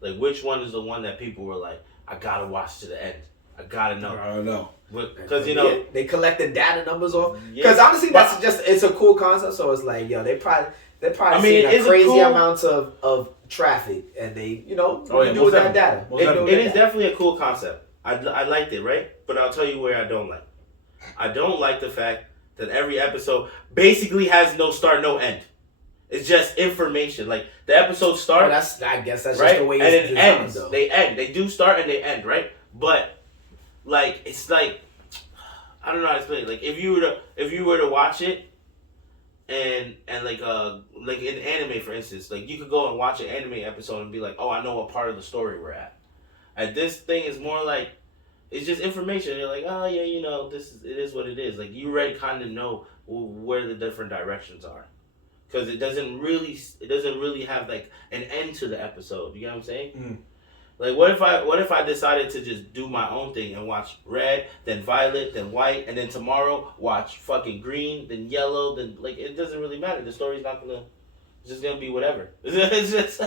Like, which one is the one that people were like, I gotta watch to the end. I gotta know. I don't know. Because, they collect the data numbers off. Because honestly, it's a cool concept. So it's like, yo, they're probably seeing a crazy amount of traffic, and they, do with that data. It is definitely a cool concept. I liked it, right? But I'll tell you where I don't like. I don't like the fact that every episode basically has no start, no end. It's just information. Like, the episodes start. Well, I guess that's right? just the way and it's it designed, ends. though. They end. They do start and they end, right? But like, it's like, I don't know how to explain it. Like, if you were to watch it, and like in anime, for instance, like, you could go and watch an anime episode and be like, oh, I know what part of the story we're at. And this thing is more like, it's just information. You're like, oh yeah, it is what it is. Like, you already kind of know where the different directions are. Because it doesn't really have like an end to the episode. You get what I'm saying? Like, what if I decided to just do my own thing and watch red, then violet, then white, and then tomorrow watch fucking green, then yellow, then, like, it doesn't really matter. The story's it's just gonna be whatever. It's just.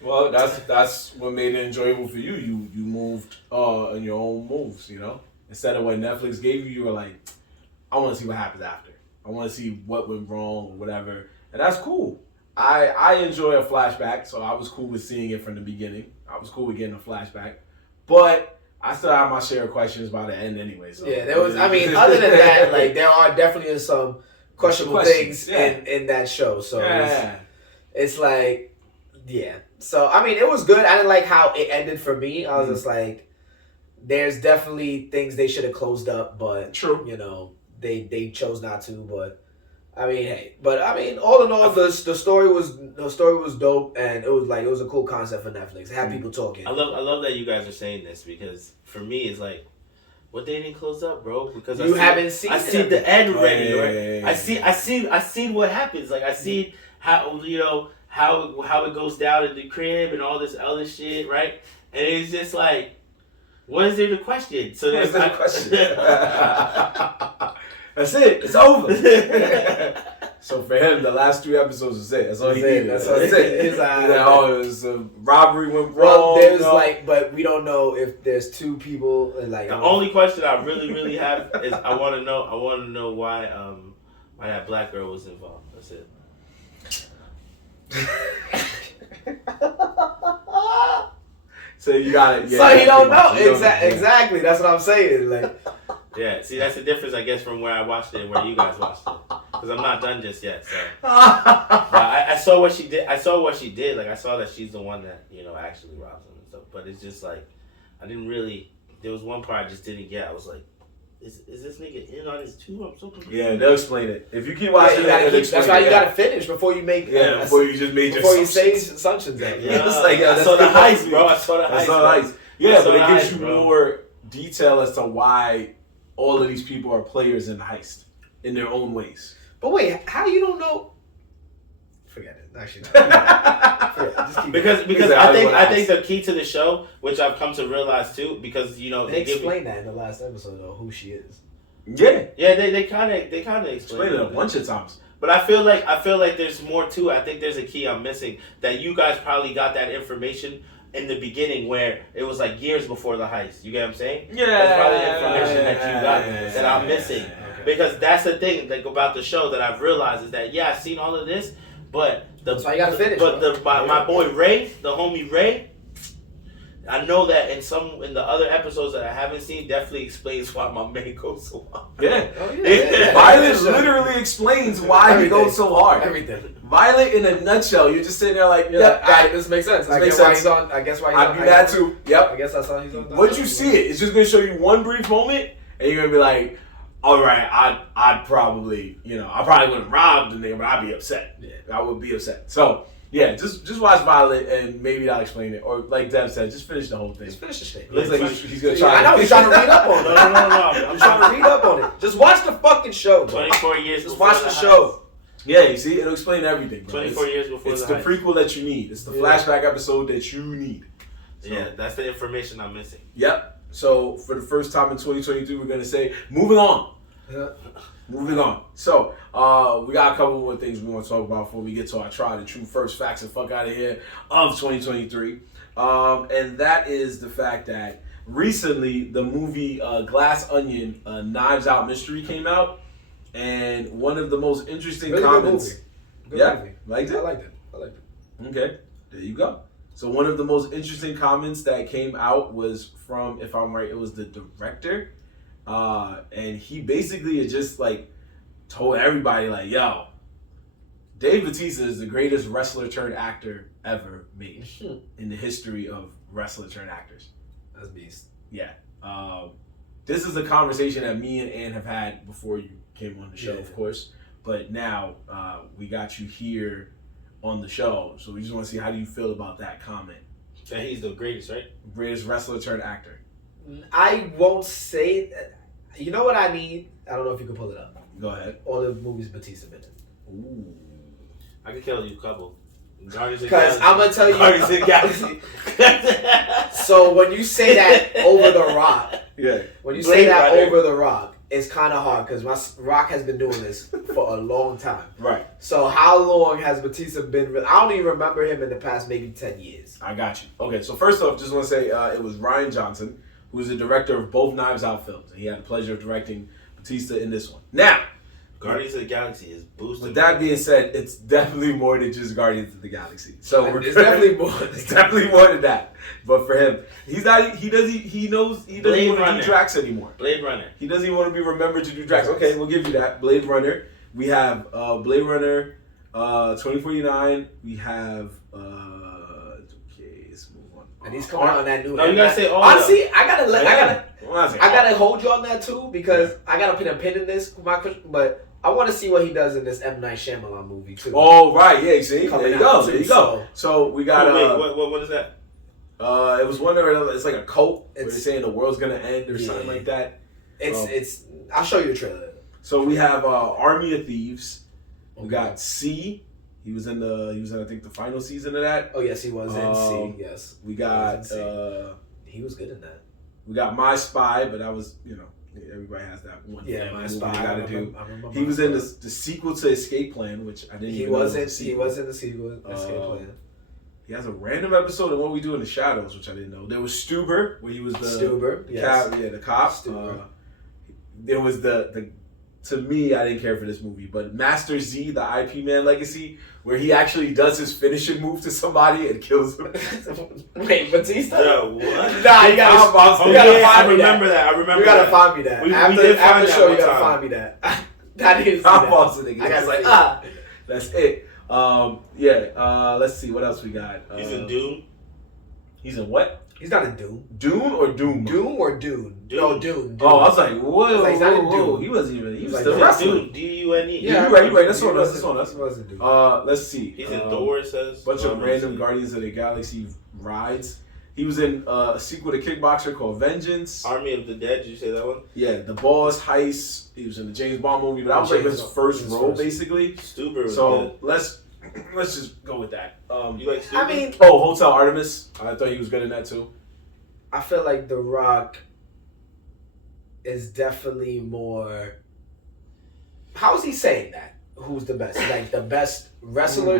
Well, that's what made it enjoyable for you. You moved in your own moves. Instead of what Netflix gave you, you were like, I want to see what happens after. I want to see what went wrong or whatever. And that's cool. I enjoy a flashback, so I was cool with seeing it from the beginning. I was cool with getting a flashback. But I still have my share of questions by the end anyway. So. Yeah, there was, other than that, like, there are definitely some questionable things in that show. So it's like, yeah. So, it was good. I didn't like how it ended for me. I was just like, there's definitely things they should have closed up, but, true. They chose not to, but... all in all, the story was dope, and it was a cool concept for Netflix. It had people talking. I love that you guys are saying this, because for me it's like, what they didn't close up, bro? Because I see the end already, right? I see what happens. Like, I see how how it goes down in the crib and all this other shit, right? And it's just like, what is there to question? So there's no question. That's it. It's over. So for him, the last 3 episodes was it. That's all he needed. That's it. It was a robbery went wrong. Well, but we don't know if there's 2 people. Like, the only question I really have is I want to know why that black girl was involved. That's it. So you got it. Yeah, so you don't know exactly. That's what I'm saying. Like. Yeah, see, that's the difference, I guess, from where I watched it and where you guys watched it. Because I'm not done just yet, so. But I saw what she did. Like, I saw that she's the one that, actually robs him and stuff. But it's just like, I didn't really, there was one part I just didn't get. I was like, is this nigga in on this too? I'm so confused. Yeah, they'll explain it. If you keep watching that's why you gotta finish before you make. Before you just made your before you say assumptions. Yeah, it's like, I saw the heist, bro. I saw the heist. Yeah, but it gives you more detail as to why all of these people are players in the heist in their own ways. But wait, how you don't know? Forget it. Actually, no. Because I think the key to the show, which I've come to realize too, because they explained that in the last episode though, who she is. Yeah, they kind of explained it a bunch of times. But I feel like there's more to it. I think there's a key I'm missing that you guys probably got that information in the beginning where it was like years before the heist. You get what I'm saying? Yeah. That's probably information that you got that I'm missing. Okay. Because that's the thing like about the show that I've realized is that, I've seen all of this, But that's why you gotta finish. But my boy Ray, the homie Ray, I know that in the other episodes that I haven't seen, definitely explains why my man goes so hard. Yeah. Oh, yeah. Violet literally explains why he goes so hard. Everything. Violet in a nutshell. You're just sitting there like, this makes sense. I guess why he's on. I'd be mad too. Yep. I guess that's how he's on. Once you see it, it's just gonna show you one brief moment, and you're gonna be like, all right, I'd probably, I probably wouldn't rob the nigga, but I'd be upset. Yeah. I would be upset. So. Yeah, just watch Violet and maybe I'll explain it. Or like Dev said, just finish the whole thing. Just finish the shit. Looks like he's gonna try. I know he's trying to read up on it. No. I'm trying to read up on it. Just watch the fucking show, bro. 24 years. Just watch the show. Yeah, you see, it'll explain everything. Bro. 24 years before it's the prequel that you need. It's the flashback episode that you need. So, yeah, that's the information I'm missing. Yep. So for the first time in 2022, we're gonna say moving on. Yeah. Moving on. So, we got a couple more things we want to talk about before we get to our tried and true first facts and fuck out of here of 2023. And that is the fact that recently the movie Glass Onion, Knives Out Mystery came out. And one of the most interesting comments. Good movie. Liked it? I liked it. Okay. There you go. So one of the most interesting comments that came out was from, if I'm right, it was the director. And he basically had just told everybody yo, Dave Bautista is the greatest wrestler turned actor ever made in the history of wrestler turned actors. That's beast. Yeah. This is a conversation that me and Ann have had before you came on the show, of course. But now we got you here on the show, so we just want to see how do you feel about that comment. That he's the greatest, right? Greatest wrestler turned actor. I won't say that. You know what I need? I don't know if you can pull it up. Go ahead. All the movies Batista been in. Ooh. I can kill you a couple. Because I'm going to tell you. Guardians of the Galaxy. So when you say that over The Rock. Yeah. When you say that over The Rock, it's kind of hard because Rock has been doing this for a long time. Right. So how long has Batista been? I don't even remember him in the past maybe 10 years. I got you. Okay, so first off, just want to say it was Rian Johnson, who is the director of both Knives Out films. And he had the pleasure of directing Batista in this one. Now, Guardians of the Galaxy is boosted. With that being said, it's definitely more than just Guardians of the Galaxy. So it's definitely more. It's definitely more than that. But for him, he doesn't want to do Drax anymore. Blade Runner. He doesn't even want to be remembered to do Drax. Okay, we'll give you that. Blade Runner. We have Blade Runner 2049. We have okay, let's move on. And he's coming out on that new. No, you gotta say all. Honestly, I gotta hold you on that too because I gotta put a pin in this. But I want to see what he does in this M. Night Shyamalan movie too. Oh right, yeah. See, there you go. So we got. What is that? It was one where it's like a cult where they're saying the world's gonna end or something like that. It's. I'll show you a trailer. So we have Army of Thieves. We got C. He was in I think the final season of that. Oh yes, he was in C. Yes. We got. He was good in that. We got My Spy, but that was everybody has that one. Yeah, My Spy. I gotta do. He was in the sequel to Escape Plan, which I didn't. He was in the sequel. Escape Plan. He has a random episode of What We Do in the Shadows, which I didn't know. There was Stuber, where he was the the cop. There was the to me, I didn't care for this movie, but Master Z, the IP Man Legacy, where he actually does his finishing move to somebody and kills them. Wait, Batista? Yo, what? Nah, you gotta find me that. I remember that. You gotta find me that. After the show, you gotta find me that. That is. I'm false nigga. I gotta say, That's it. Let's see what else we got. He's in Dune. He's in what? He's not in Dune. Dune or Doom? Doom or Dune? No, Dune. Oh, I was like, whoa, he's not in Dune. He wasn't even. He was like still wrestling. D-U-N-E. Yeah, you're right. That's on us. That's on us. He wasn't Dune. Let's see. He's in Thor. It says bunch of random Guardians of the Galaxy rides. He was in a sequel to Kickboxer called Vengeance. Army of the Dead. Did you say that one? Yeah, The Boss Heist. He was in the James Bond movie, but that was like his first role, basically. Stuber was good. Let's just go with that. You like Stuber? I mean, Hotel Artemis. I thought he was good in that too. I feel like The Rock is definitely more. How is he saying that? Who's the best? Like the best wrestler?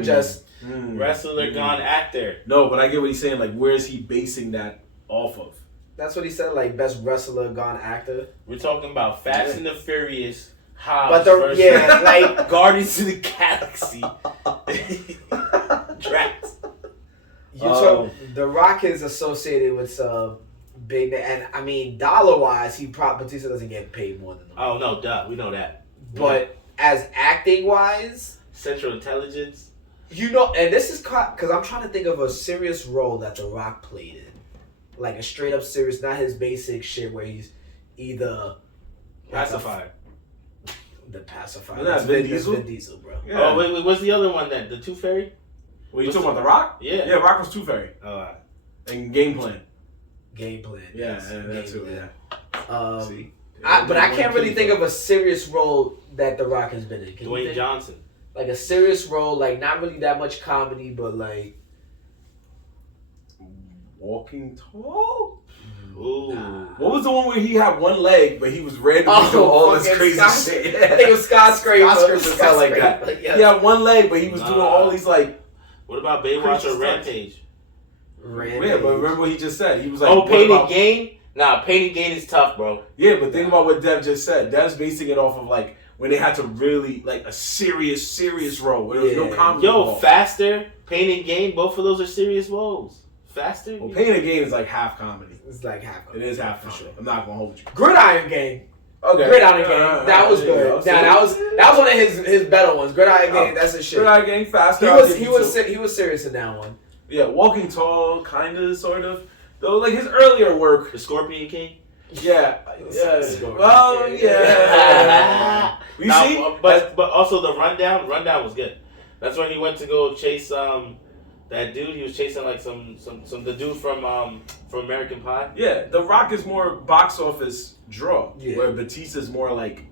Wrestler gone actor. No, but I get what he's saying. Like, where is he basing that off of? That's what he said. Like best wrestler gone actor. We're talking about Fast and the Furious. But like Guardians of the Galaxy. Drax. The Rock is associated with some big, and I mean, dollar-wise, Batista doesn't get paid more than them. Oh no, duh, we know that. But as acting-wise, Central Intelligence. And this is because I'm trying to think of a serious role that The Rock played in, like a straight-up serious, not his basic shit where he's either Pacifier. The pacifier. That's Vin Diesel? Vin Diesel, bro. Yeah. Oh wait, what's the other one? The Tooth Fairy? Well, you talking about The Rock? Yeah. Yeah, Rock was Tooth Fairy. And Game Plan. Game Plan. Yeah, yes. and that too. Yeah. See. But I can't really think of a serious role that The Rock has been in. Can Dwayne Johnson. Like a serious role, like not really that much comedy, but like Walking Tall. Ooh. Nah. What was the one where he had one leg, but he was randomly doing all this crazy shit? Yeah. I think it was Skyscraper. Felt like that. Yes. He had one leg, but he was doing all these like. What about Baywatch or Rampage? Yeah, but remember what he just said. He was like, Pain and Gain? Nah, Pain and Gain is tough, bro. Yeah, but think about what Dev just said. Dev's basing it off of like when they had to really like a serious role where there was no comedy. Faster, Pain and Gain, both of those are serious roles. Faster? Well, Pain and Gain is like half comedy. It's like half comedy. It is half for sure. I'm not gonna hold you. Gridiron Gang. Okay. Gridiron Gang. That was good. That was one of his better ones. Gridiron Gang. That's his shit. Gridiron Gang, Faster. He was serious in that one. Yeah, Walking Tall, kinda, sort of. Though, like his earlier work. The Scorpion King. Yeah. Well, yeah. You see, but also the Rundown. Rundown was good. That's when he went to go chase that dude. He was chasing like the dude from American Pie. Yeah, The Rock is more box office draw, where Batista's more like,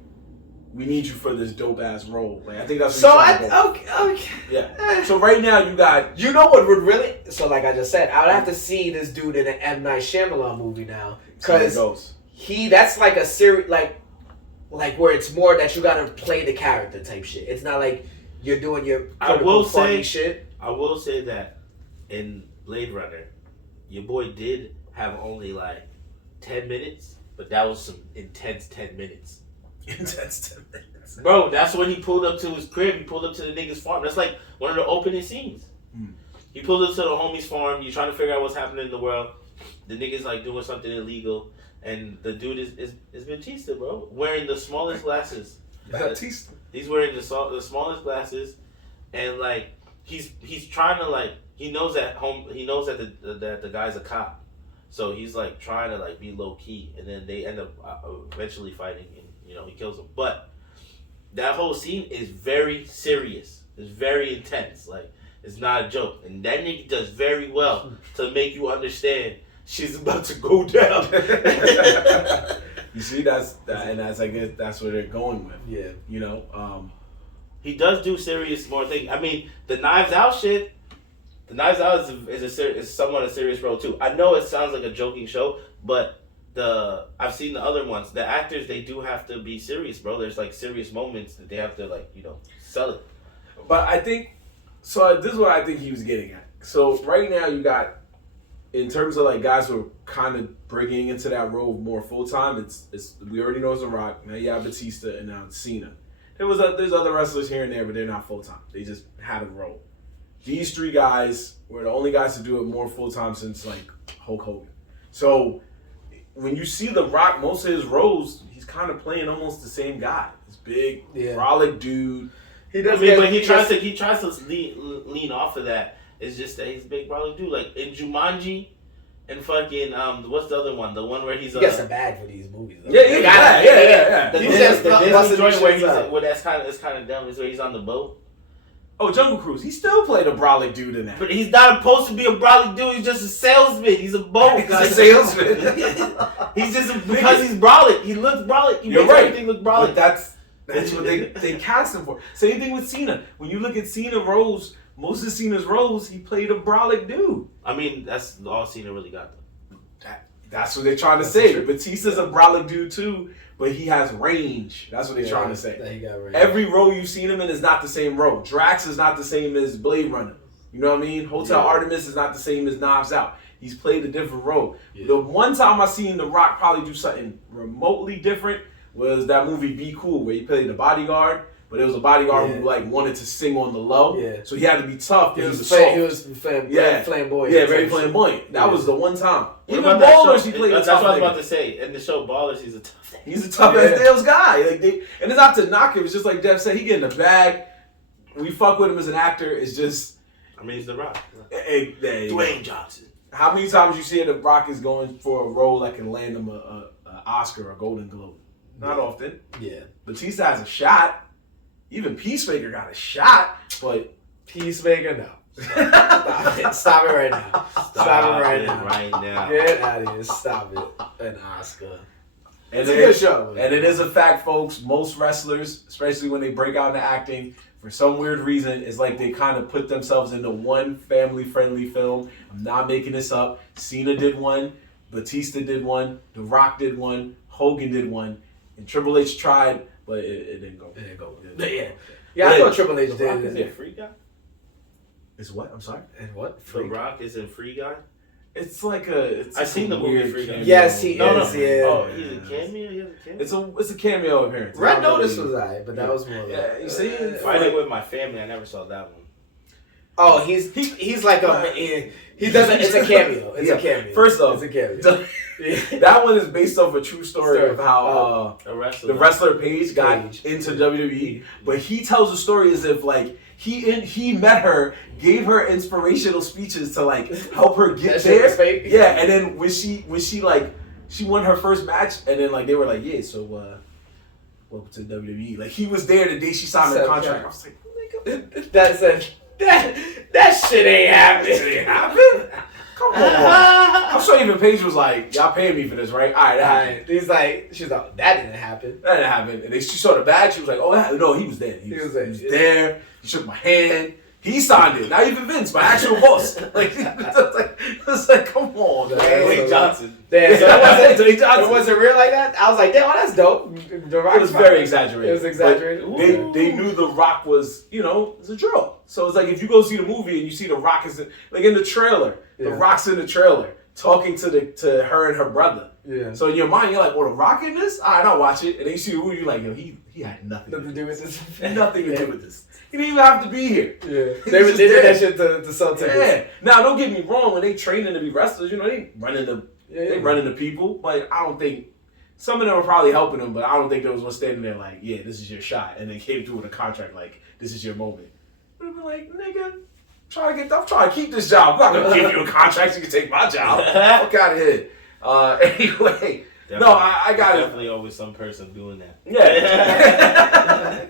we need you for this dope ass role. Like I think that's what okay. Yeah. So right now you got what would really like I just said, I would have to see this dude in an M. Night Shyamalan movie now because that's like a series like where it's more that you gotta play the character type shit. It's not like you're doing your funny shit. I will say that in Blade Runner, your boy did have only like 10 minutes, but that was some intense 10 minutes. Intense 10 minutes. Bro, that's when he pulled up to his crib. He pulled up to the nigga's farm. That's like one of the opening scenes. He pulled up to the homie's farm. You're trying to figure out what's happening in the world. The nigga's like doing something illegal. And the dude is Batista, bro. Wearing the smallest glasses. Batista. He's wearing the smallest glasses. And like, he's trying to like, he knows that the guy's a cop. So he's like trying to like be low key. And then they end up eventually fighting and he kills him. But that whole scene is very serious. It's very intense. Like, it's not a joke. And that nigga does very well to make you understand she's about to go down. You see, and I guess that's where they're going with. Yeah. He does do serious more things. I mean, the Knives Out shit. The Knives Out is somewhat a serious role too. I know it sounds like a joking show, but I've seen the other ones. The actors, they do have to be serious, bro. There's like serious moments that they have to like, sell it. But I think, so this is what I think he was getting at. So right now you got, in terms of like guys who are kind of breaking into that role more full time, it's we already know it's The Rock. Now you have Batista and now it's Cena. There's other wrestlers here and there, but they're not full time. They just had a role. These three guys were the only guys to do it more full time since like Hulk Hogan. So when you see The Rock, most of his roles, he's kind of playing almost the same guy. This big, brolic dude. He tries to lean off of that. It's just that he's a big brolic dude. Like in Jumanji, and fucking what's the other one? The one where he's he gets a bag for these movies. Though. Yeah. The Disney joint where it's kind of dumb is where he's on the boat. Oh, Jungle Cruise. He still played a brolic dude in that. But he's not supposed to be a brolic dude. He's just a salesman. He's a boat. He's a salesman. He's just because he's brolic. He looks brolic. He makes everything look brolic. But that's what they cast him for. Same thing with Cena. When you look at Cena roles, most of Cena's roles, he played a brolic dude. I mean, that's all Cena really got, though. That's what they're trying to say. Batista's a brolic dude, too, but he has range. That's what they're trying to say. He got range. Every role you've seen him in is not the same role. Drax is not the same as Blade Runner. You know what I mean? Hotel Artemis is not the same as Knives Out. He's played a different role. Yeah. The one time I seen The Rock probably do something remotely different was that movie Be Cool, where he played the bodyguard. but it was a bodyguard who like wanted to sing on the low. Yeah. So he had to be tough. He He was flamboyant. Yeah, very flamboyant. That was the one time. What Even about that Ballers, show? he played a That's tough what I was nigga. about to say. In the show Ballers, he's a tough nigga. He's a tough ass Dale's guy. Like and it's not to knock him. It's just like Dev said, he get in the bag. We fuck with him as an actor. It's just. I mean, he's The Rock. Dwayne Johnson. How many times you see The Rock is going for a role that can land him a Oscar or a Golden Globe? Not often. Yeah. Batista has a shot. Even Peacemaker got a shot, but Peacemaker, no. Stop it right now. Stop it right now. Get out of here. Stop it. An Oscar. It's a good show. And it is a fact, folks. Most wrestlers, especially when they break out into acting, for some weird reason, it's like they kind of put themselves into one family-friendly film. I'm not making this up. Cena did one. Batista did one. The Rock did one. Hogan did one. And Triple H tried, but it didn't go. It didn't go. Yeah, I thought Triple H The Rock is did. a free guy? It's what? I'm sorry? And what? The Rock is a free guy? It's like a. I've seen the movie Free Guy. Yes, he is. No. Yeah. Oh, he's a cameo? He has a cameo? It's a cameo appearance. Red Notice was alright, but that was more. Yeah, you see? Fighting with my family, I never saw that one. Oh, he's like he doesn't. It's a cameo. It's a cameo. First off, it's a cameo. that one is based off a true story of how the wrestler Paige got into WWE, but he tells the story as if like he met her, gave her inspirational speeches to like help her get there. Yeah, and then when she like she won her first match, and then like they were like, yeah, so welcome to WWE. Like he was there the day she signed the contract. I was like, nigga, that shit ain't happening. It ain't happen. Come on. I'm sure even Paige was like, y'all paying me for this, right? All right, that happened. She's like, that didn't happen. That didn't happen. And then she saw the bag. She was like, oh, no, he was there. He was there. He shook my hand. He signed it. Not even Vince, my actual boss. Like, it's like, come on, man. Dwayne Johnson. Damn, so it wasn't real like that? I was like, damn, that's dope. The Rock it was very exaggerated. It was exaggerated. They knew The Rock was, it's a drill. So it's like if you go see the movie and you see The Rock is like in the trailer, The Rock's in the trailer talking to her and her brother. Yeah. So in your mind, you're like, "Oh, The Rock in this? All right, I'll watch it." And then you see the movie, you're like, "Yo, he had nothing to do with this. Nothing to do with this. He didn't even have to be here." Yeah. They did that shit to sell tickets. Yeah. Now, don't get me wrong. When they training to be wrestlers, they running the people. But I don't think some of them were probably helping them. But I don't think there was one standing there like, "Yeah, this is your shot," and they came through with a contract like, "This is your moment." But I'm like, nigga. I'm trying to keep this job. I'm not gonna give you a contract so you can take my job. Fuck out of here. Anyway, I got definitely always some person doing that. Yeah.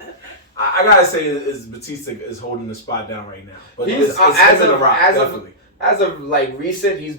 I gotta say, is Batista is holding the spot down right now. But it's as of like recent, he's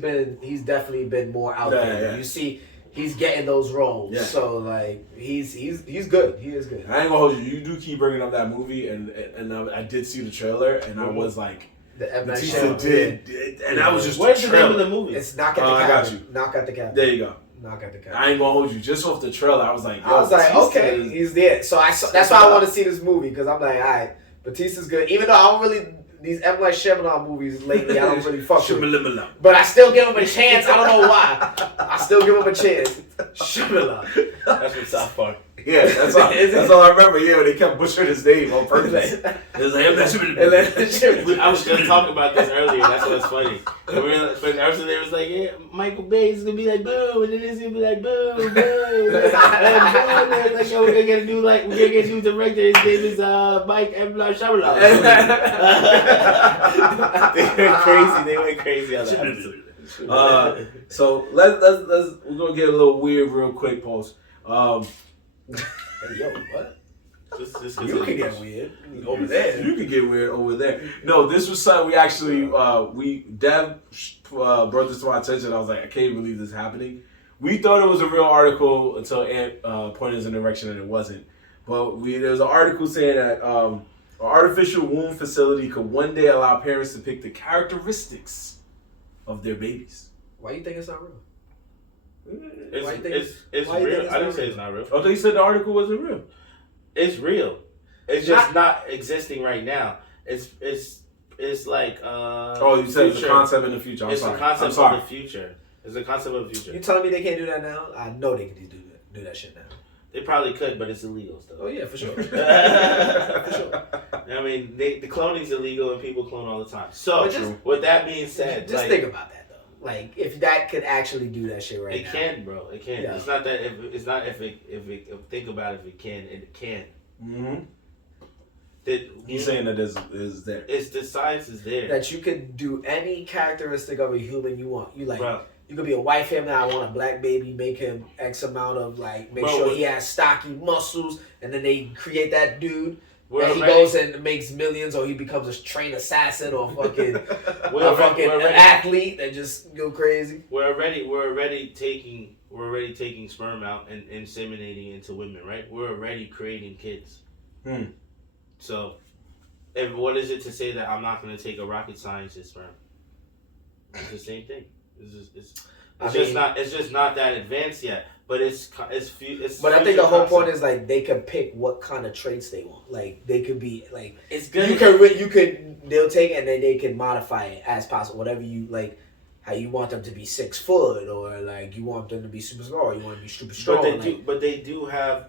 definitely been more out there. Yeah. You see, he's getting those roles. Yeah. So like he's good. He is good. I ain't gonna hold you. You do keep bringing up that movie, and I did see the trailer, and I was like. The F.O.H Batista did, and that was just where's the name of the movie? It's Knock at the Cabin. I got you. Knock at the Cabin. There you go. Knock at the Cabin. I ain't gonna hold you. Just off the trailer, I was like, okay, he's there. So that's why I want to see this movie because I'm like, all right, Batista's good. Even though I don't really these M. Night Shyamalan movies lately, I don't really fuck with them. But I still give him a chance. I don't know why. I still give him a chance. Shyamalan. That's from South Park. Yeah, that's all I remember. Yeah, when they kept butchering his name on purpose. It was like, I was just talking about this earlier. That's what's funny. But Ursula there was like, yeah, Michael Bay is gonna be like boom, and then it's gonna be like boom, boom, and like, yo, we're gonna get a new director. His name is Mike M. Night Shyamalan. They went crazy on that episode. So let's we're gonna get a little weird real quick, post. Yo, what? You can get weird over there. You can get weird over there. No, this was something we actually Dev brought this to my attention. I was like, I can't believe this is happening. We thought it was a real article until Ant pointed us in the direction that it wasn't. But there was an article saying that an artificial womb facility could one day allow parents to pick the characteristics of their babies. Why do you think it's not real? It's real. I didn't say it's not real. Oh, they said the article wasn't real. It's real. It's just not existing right now. It's like you said it's a concept in the future. It's a concept of the future. It's a concept of the future. You telling me they can't do that now? I know they can do that shit now. They probably could, but it's illegal still. Oh yeah, for sure. For sure. I mean, the cloning's illegal and people clone all the time. So, with that being said, just think about that though. Like, if that could actually do that shit right now. It can, bro. It can. Yeah. It's not that. If it think about it, if it can, it can. Mm-hmm. He's saying that is there. It's the science is there. That you could do any characteristic of a human you want. You like. Bro. You could be a white family. I want a black baby. Make him X amount of sure he has stocky muscles, and then they create that dude. And he goes and makes millions, or he becomes a trained assassin, or fucking an athlete that just go crazy. We're already taking sperm out and inseminating into women, right? We're already creating kids. So, what is it to say that I'm not going to take a rocket scientist sperm? It's the same thing. It's just not that advanced yet, but it's. But I think the whole point is like they can pick what kind of traits they want. Like they could be like it's good. They'll take it and then they can modify it as possible. Whatever you like, how you want them to be 6 foot, or like you want them to be super small, or you want to be super strong. But they do have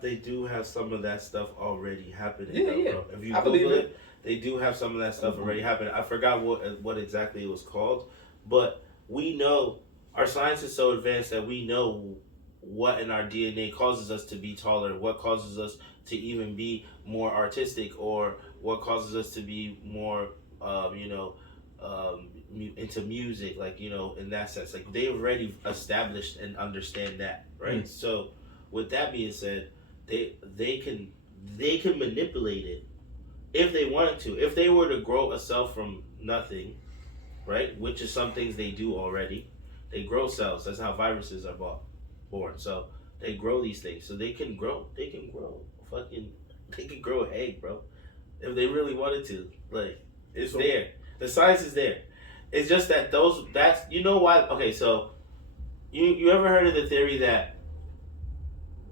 some of that stuff already happening. Yeah. Bro. If you Google it, they do have some of that stuff already happening. I forgot what exactly it was called, but. We know our science is so advanced that we know what in our DNA causes us to be taller, what causes us to even be more artistic, or what causes us to be more, into music, like, in that sense. Like, they already established and understand that, right? So, with that being said, they can manipulate it if they wanted to. If they were to grow a cell from nothing, right? Which is some things they do already. They grow cells. That's how viruses are born. So they grow these things. So they can grow an egg, bro. If they really wanted to. Like, it's there. The science is there. It's just that you know why? Okay, so you ever heard of the theory that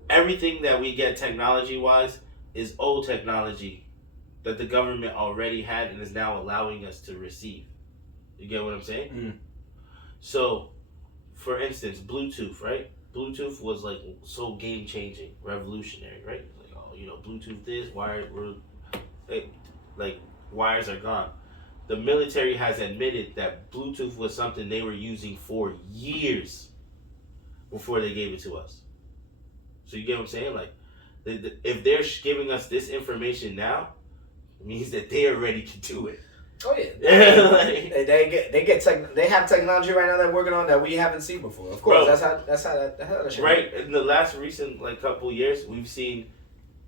everything that we get technology-wise is old technology that the government already had and is now allowing us to receive? You get what I'm saying? So, for instance, Bluetooth, right? Bluetooth was like so game changing, revolutionary, right? Like, Bluetooth this, wires are gone. The military has admitted that Bluetooth was something they were using for years before they gave it to us. So you get what I'm saying? Like, if they're giving us this information now, it means that they already can do it. Oh yeah, they have technology right now they're working on that we haven't seen before. Of course, bro, that's how that shit. Right. In the last recent couple years, we've seen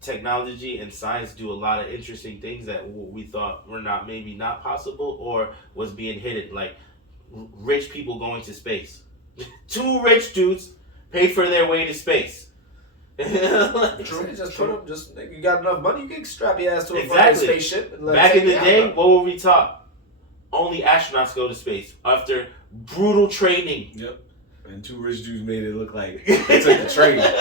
technology and science do a lot of interesting things that we thought were maybe not possible or was being hidden. Like rich people going to space. 2 rich dudes paid for their way to space. True. You got enough money, you can strap your ass to a fucking spaceship. Back in the day, what were we taught? Only astronauts go to space after brutal training. Yep. And 2 rich dudes made it look like they took the train. Now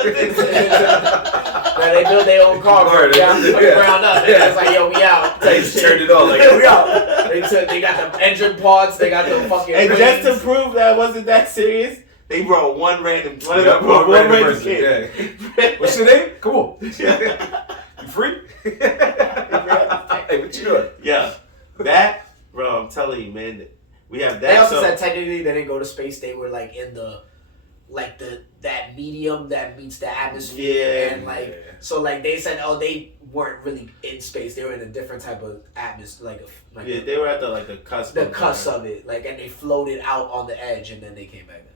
they built their own car from the ground up. Yeah. It's like, yo, we out. They just turned it on like, yo, we out. They got the engine parts, they got the fucking And just to prove that it wasn't that serious, they brought one random kid. Yeah. What's your name? Come on. You free? Hey, what you doing? Yeah. That, bro, I'm telling you, man. We have that. They also said technically they didn't go to space. They were like in that medium that meets the atmosphere. Yeah. And so they said, they weren't really in space. They were in a different type of atmosphere. They were at the cusp. The cusp of it. And they floated out on the edge and then they came back down.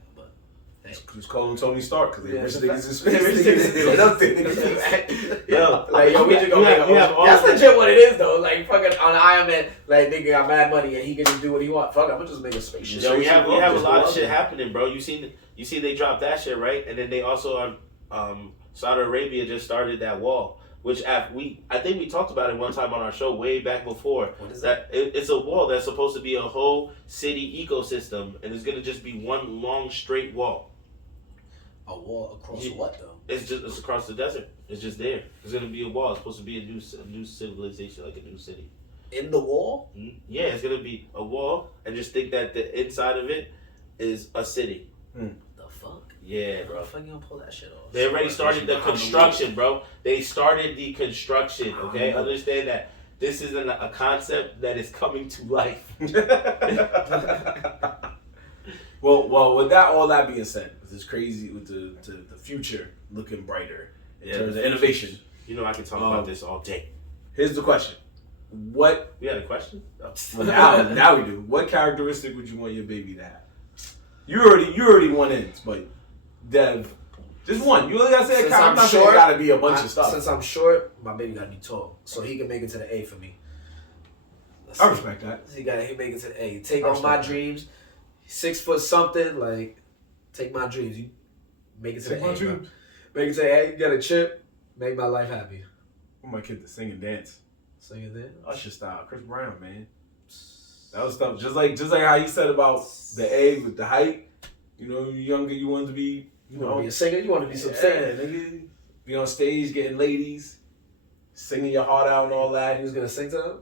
Just call him Tony Stark because they rich niggas in space. They did nothing. That's legit what it is though. Like fucking on Iron Man, nigga got mad money and he can just do what he want. Fuck, I'm gonna just make a spaceship. Yo, we have a lot of shit happening, bro. You see they dropped that shit, right? And then they also Saudi Arabia just started that wall. Which I think we talked about it one time on our show way back before. What is that? It's a wall that's supposed to be a whole city ecosystem, and it's gonna just be one long straight wall. A wall across what though? It's across the desert. It's just there. It's gonna be a wall. It's supposed to be a new civilization, like a new city. In the wall? Mm-hmm. Yeah, it's gonna be a wall, and just think that the inside of it is a city. The fuck? Yeah, bro. How the fuck you gonna pull that shit off? They already started the construction, bro. They started the construction, okay? Understand that this isn't a concept that is coming to life. Well, with that, all that being said, it's crazy with the future looking brighter in terms of innovation. You know, I can talk about this all day. Here's the question: What? We had a question? Well, now we do. What characteristic would you want your baby to have? You already won in, but Dev, just one. You only gotta say a character. I'm not saying it gotta be a bunch of stuff. Since I'm short, my baby gotta be tall, so he can make it to the A for me. I respect that. He make it to the A. Take all my dreams. 6 foot something, like take my dreams. You make it to the A. Bro. Make it to the A. You get a chip. Make my life happy. I want my kid to sing and dance. Sing and dance. Usher style, Chris Brown, man. That was stuff. Just like how you said about the A with the height. You know, you're younger, you want to be. You want to be a singer. You want to be some singer. Nigga. Be on stage getting ladies, singing your heart out and all that. He was gonna sing to them.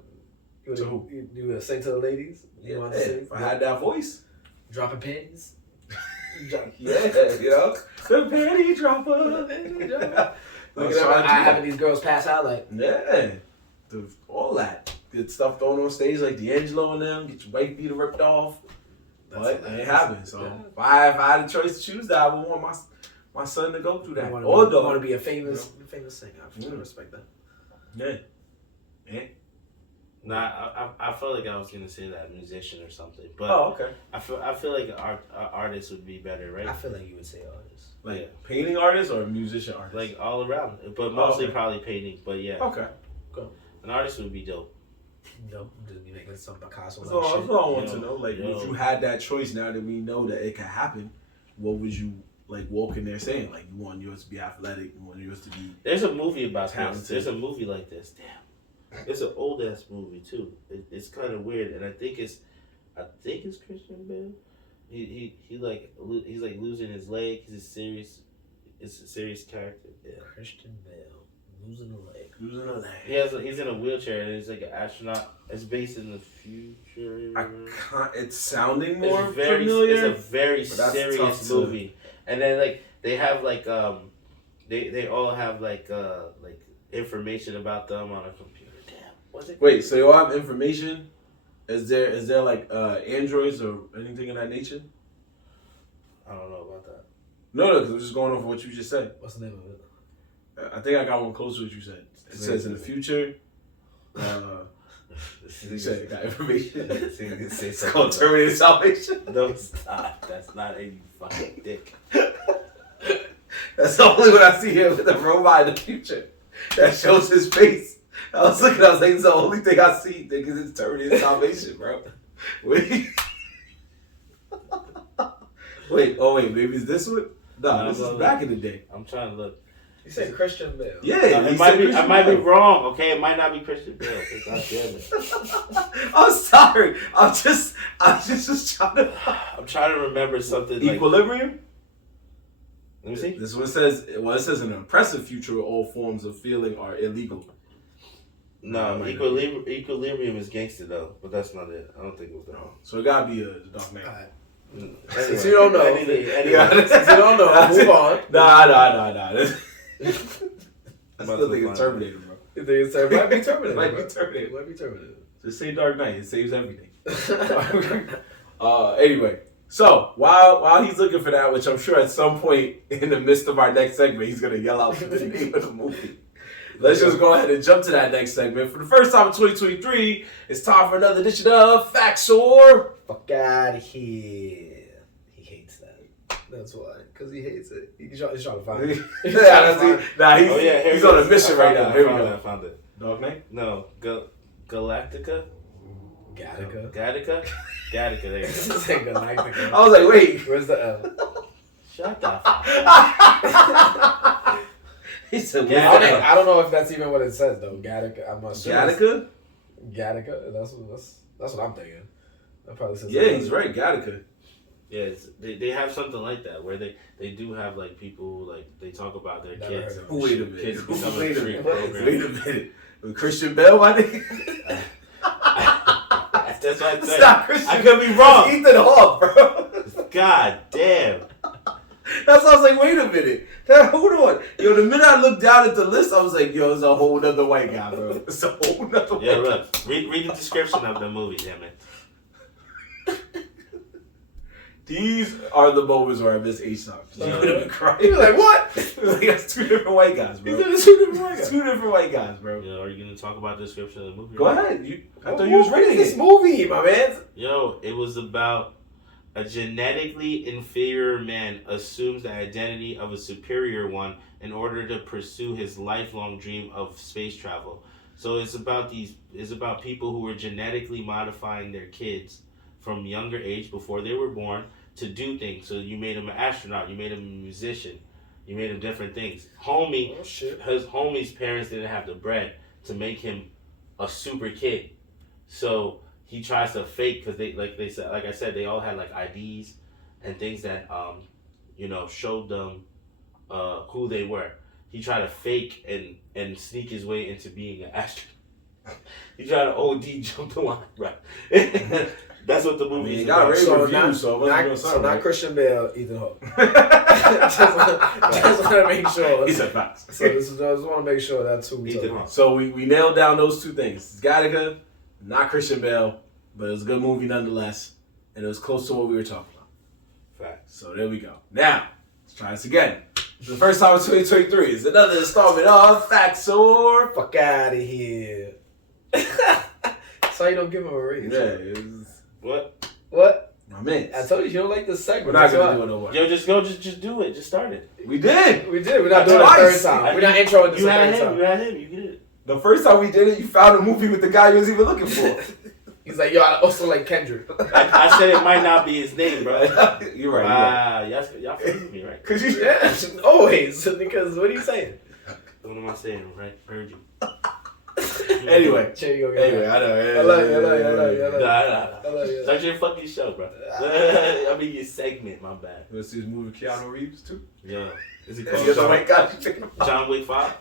To who? You gonna sing to the ladies? You want to sing? If I had that voice. Dropping panties. Yeah, you know, the panty dropper. Look at having these girls pass out like. Yeah, all that good stuff thrown on stage like D'Angelo and them. Get your white beater ripped off. But it ain't happening. So if I had a choice to choose that, I would want my son to go through that. I want to be a famous singer. I respect that. Yeah. Nah, I felt like I was gonna say that musician or something, but okay. I feel like artist would be better, right? I feel like you would say artist, like painting artist or musician artist, like all around, but mostly probably painting. But yeah, okay, an artist would be dope. No, just be making some Picasso. That's all I want to know. Like, if you had that choice, now that we know that it can happen, what would you like walk in there saying? Like, you want yours to be athletic, you want yours to be. There's a movie about talented. this. There's a movie like this. Damn. It's an old ass movie too. It's kind of weird, and I think it's Christian Bale. He's like losing his leg. It's a serious character. Yeah. Christian Bale losing a leg. He's in a wheelchair, and he's like an astronaut. It's based in the future. It's sounding more familiar. It's a very serious movie, and then like they have like they all have like information about them on a computer. Wait, so you all have information? Is there like androids or anything of that nature? I don't know about that. No, because I'm just going off what you just said. What's the name of it? I think I got one close to what you said. It says in the future. You said it got information. It's called Terminator Salvation. No, stop. That's not a fucking dick. That's the only one I see here with the robot in the future that shows his face. I was like, it's the only thing I see, because it's Terminator Salvation, bro. Wait, maybe it's this one? No, this is back in the day. I'm trying to look. You said Christian Bale. Yeah, I might be wrong. Okay, it might not be Christian Bale. God damn it. I'm sorry. I'm just trying to. I'm trying to remember something. Equilibrium. Like, let me see. This one says. Well, it says an oppressive future where all forms of feeling are illegal. No, Equilibrium is gangster though, but that's not it. I don't think it was that. So it gotta be the Dark Knight. Anyway, since you don't know, since you don't know, move on. Nah. I still think it's Terminator, bro. You think it's Terminator? Might be Terminator. Might be Terminator. Just say Dark Knight. It saves everything. Anyway, so while he's looking for that, which I'm sure at some point in the midst of our next segment, he's gonna yell out the name of the movie. Let's just go ahead and jump to that next segment. For the first time in 2023, it's time for another edition of Facts or Fuck out of here. He hates that. That's why. Because he hates it. He's trying to find it. He's on a mission right now. Here we go. I found it. Dog name? No. Galactica? Gattaca. There you go. Galactica. I was like, wait. Where's the L? Shut the fuck up. He said, I don't know if that's even what it says though. Gattaca. I'm not sure. Gattaca. That's what I'm thinking. That probably says. Yeah, he's right. Gattaca. Yeah, they have something like that where they do have like people like they talk about their kids. Wait a minute. Kids Wait a minute. With Christian Bale, my nigga. That's what I said. It's not Christian. I could be wrong. It's Ethan Hawke, bro. God damn. That's why I was like, wait a minute. Hold on. Yo, the minute I looked down at the list, I was like, yo, it's a whole nother white guy, bro. It's a whole nother white guy. Yeah, look. Read the description of the movie, damn it. These are the moments where I miss H-Top. Yeah. You would have been crying. You like, what? Like, that's two different white guys, bro. These are two different white guys. Two different white guys, bro. Yo, are you gonna talk about the description of the movie? Go ahead. I thought you was reading this it. movie, my man. Yo, it was about a genetically inferior man assumes the identity of a superior one in order to pursue his lifelong dream of space travel. So it's about people who were genetically modifying their kids from younger age before they were born to do things. So you made him an astronaut, you made him a musician, you made him different things. His homie's parents didn't have the bread to make him a super kid. So he tries to fake, because like I said, they all had like IDs and things that showed them who they were. He tried to fake and sneak his way into being an astronaut. He tried to OD jump the line, right? That's what the movie is got about. reviews, so not Christian Bale, Ethan Hawke. just want to make sure. He said facts. So I just want to make sure that's who we talking about. So we nailed down those two things. It's Gattaca, not Christian Bale, but it was a good movie nonetheless, and it was close to what we were talking about. Facts. So there we go. Now, let's try this again. The first time in 2023 is another installment of Facts or Fuck out of here. So you don't give him a raise. Yeah, What? my man. I told you don't like this segment. We're not gonna do it no more. Yo, just do it. Just start it. We did. We did. We're not doing it the third time. We're not introing this You the had third him. time. You had him. You get it. The first time we did it, you found a movie with the guy you was even looking for. He's like, yo, I also like Kendrick. I said it might not be his name, bro. You're right. Y'all forgive me, right? Cause you, Yeah, always. Because what are you saying? What am I saying, right? Heard you. Anyway, Anyway, I know. I love you. Nah. Start your fucking show, bro. I mean your segment, my bad. You want to see this movie with Keanu Reeves too? Yeah. Is it Yeah, called the white guy. John Wick 5?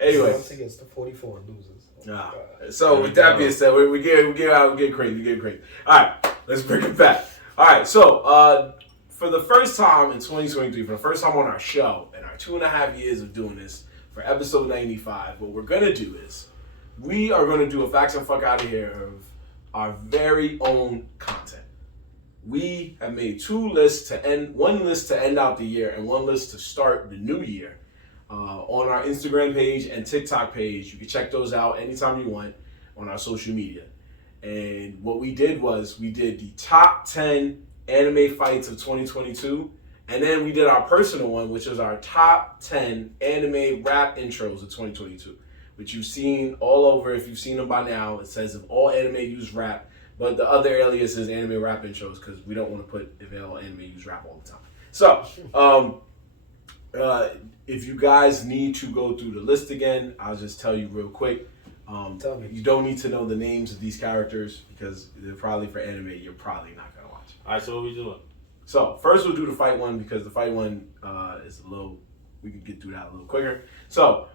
Anyway. I think it's the 44 and losers. So with that being said, we get crazy. All right, let's bring it back. All right, so for the first time in 2023, for the first time on our show, in our 2.5 years of doing this, for episode 95, what we're gonna do is we are gonna do a Facts and Fuck Out of Here of our very own content. We have made one list to end out the year and one list to start the new year. On our Instagram page and TikTok page. You can check those out anytime you want on our social media. And what we did was we did the top 10 anime fights of 2022. And then we did our personal one, which was our top 10 anime rap intros of 2022, which you've seen all over. If you've seen them by now, it says if all anime use rap, but the other alias is anime rap intros because we don't want to put if all anime use rap all the time. So, if you guys need to go through the list again, I'll just tell you real quick. Tell me. You don't need to know the names of these characters because they're probably for anime you're probably not going to watch. All right, so what we doing? So first we'll do the fight one because the fight one is a little, we can get through that a little quicker. So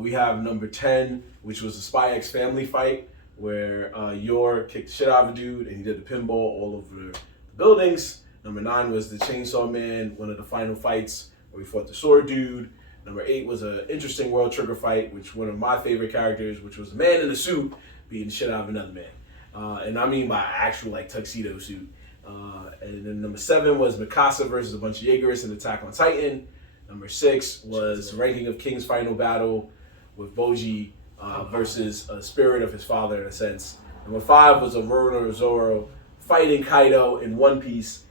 we have number 10, which was the Spy X Family fight where Yor kicked the shit out of a dude and he did the pinball all over the buildings. Number 9 was the Chainsaw Man, one of the final fights where we fought the sword dude. Number 8 was an interesting World Trigger fight, which one of my favorite characters, which was a man in a suit beating the shit out of another man. And I mean by actual like tuxedo suit. And then number 7 was Mikasa versus a bunch of Jaegerists in Attack on Titan. Number 6 was Ranking of King's final battle with Boji versus a spirit of his father in a sense. Number 5 was Aurora Zoro fighting Kaido in One Piece.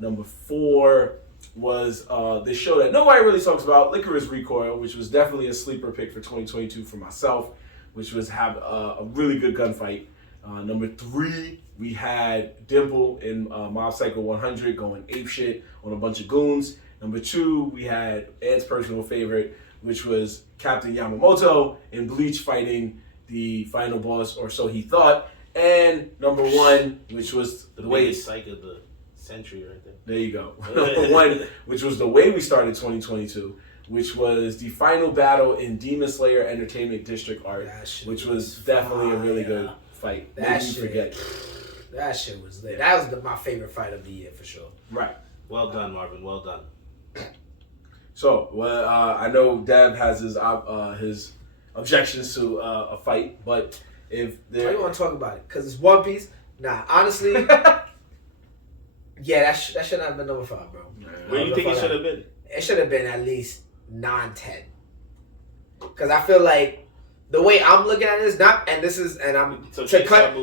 Number 4 was this show that nobody really talks about, Licorice Recoil, which was definitely a sleeper pick for 2022 for myself, which was have a really good gunfight. Number 3, we had Dimple in Mob Psycho 100 going apeshit on a bunch of goons. Number 2, we had Ed's personal favorite, which was Captain Yamamoto in Bleach fighting the final boss, or so he thought. And number 1, which was the biggest psych of the century right there. There you go. Number 1, which was the way we started 2022, which was the final battle in Demon Slayer Entertainment District Art, which was definitely a really good fight. That shit was lit. That was my favorite fight of the year for sure. Right. Well done, Marvin. Well done. So, well, I know Dev has his objections to a fight, but if I don't want to talk about it because it's One Piece. Nah, honestly, yeah, that shouldn't have been number 5, bro. Where do you think it should have been? It should have been at least 9, 10. Because I feel like the way I'm looking at it is not, and this is, and I'm So to cut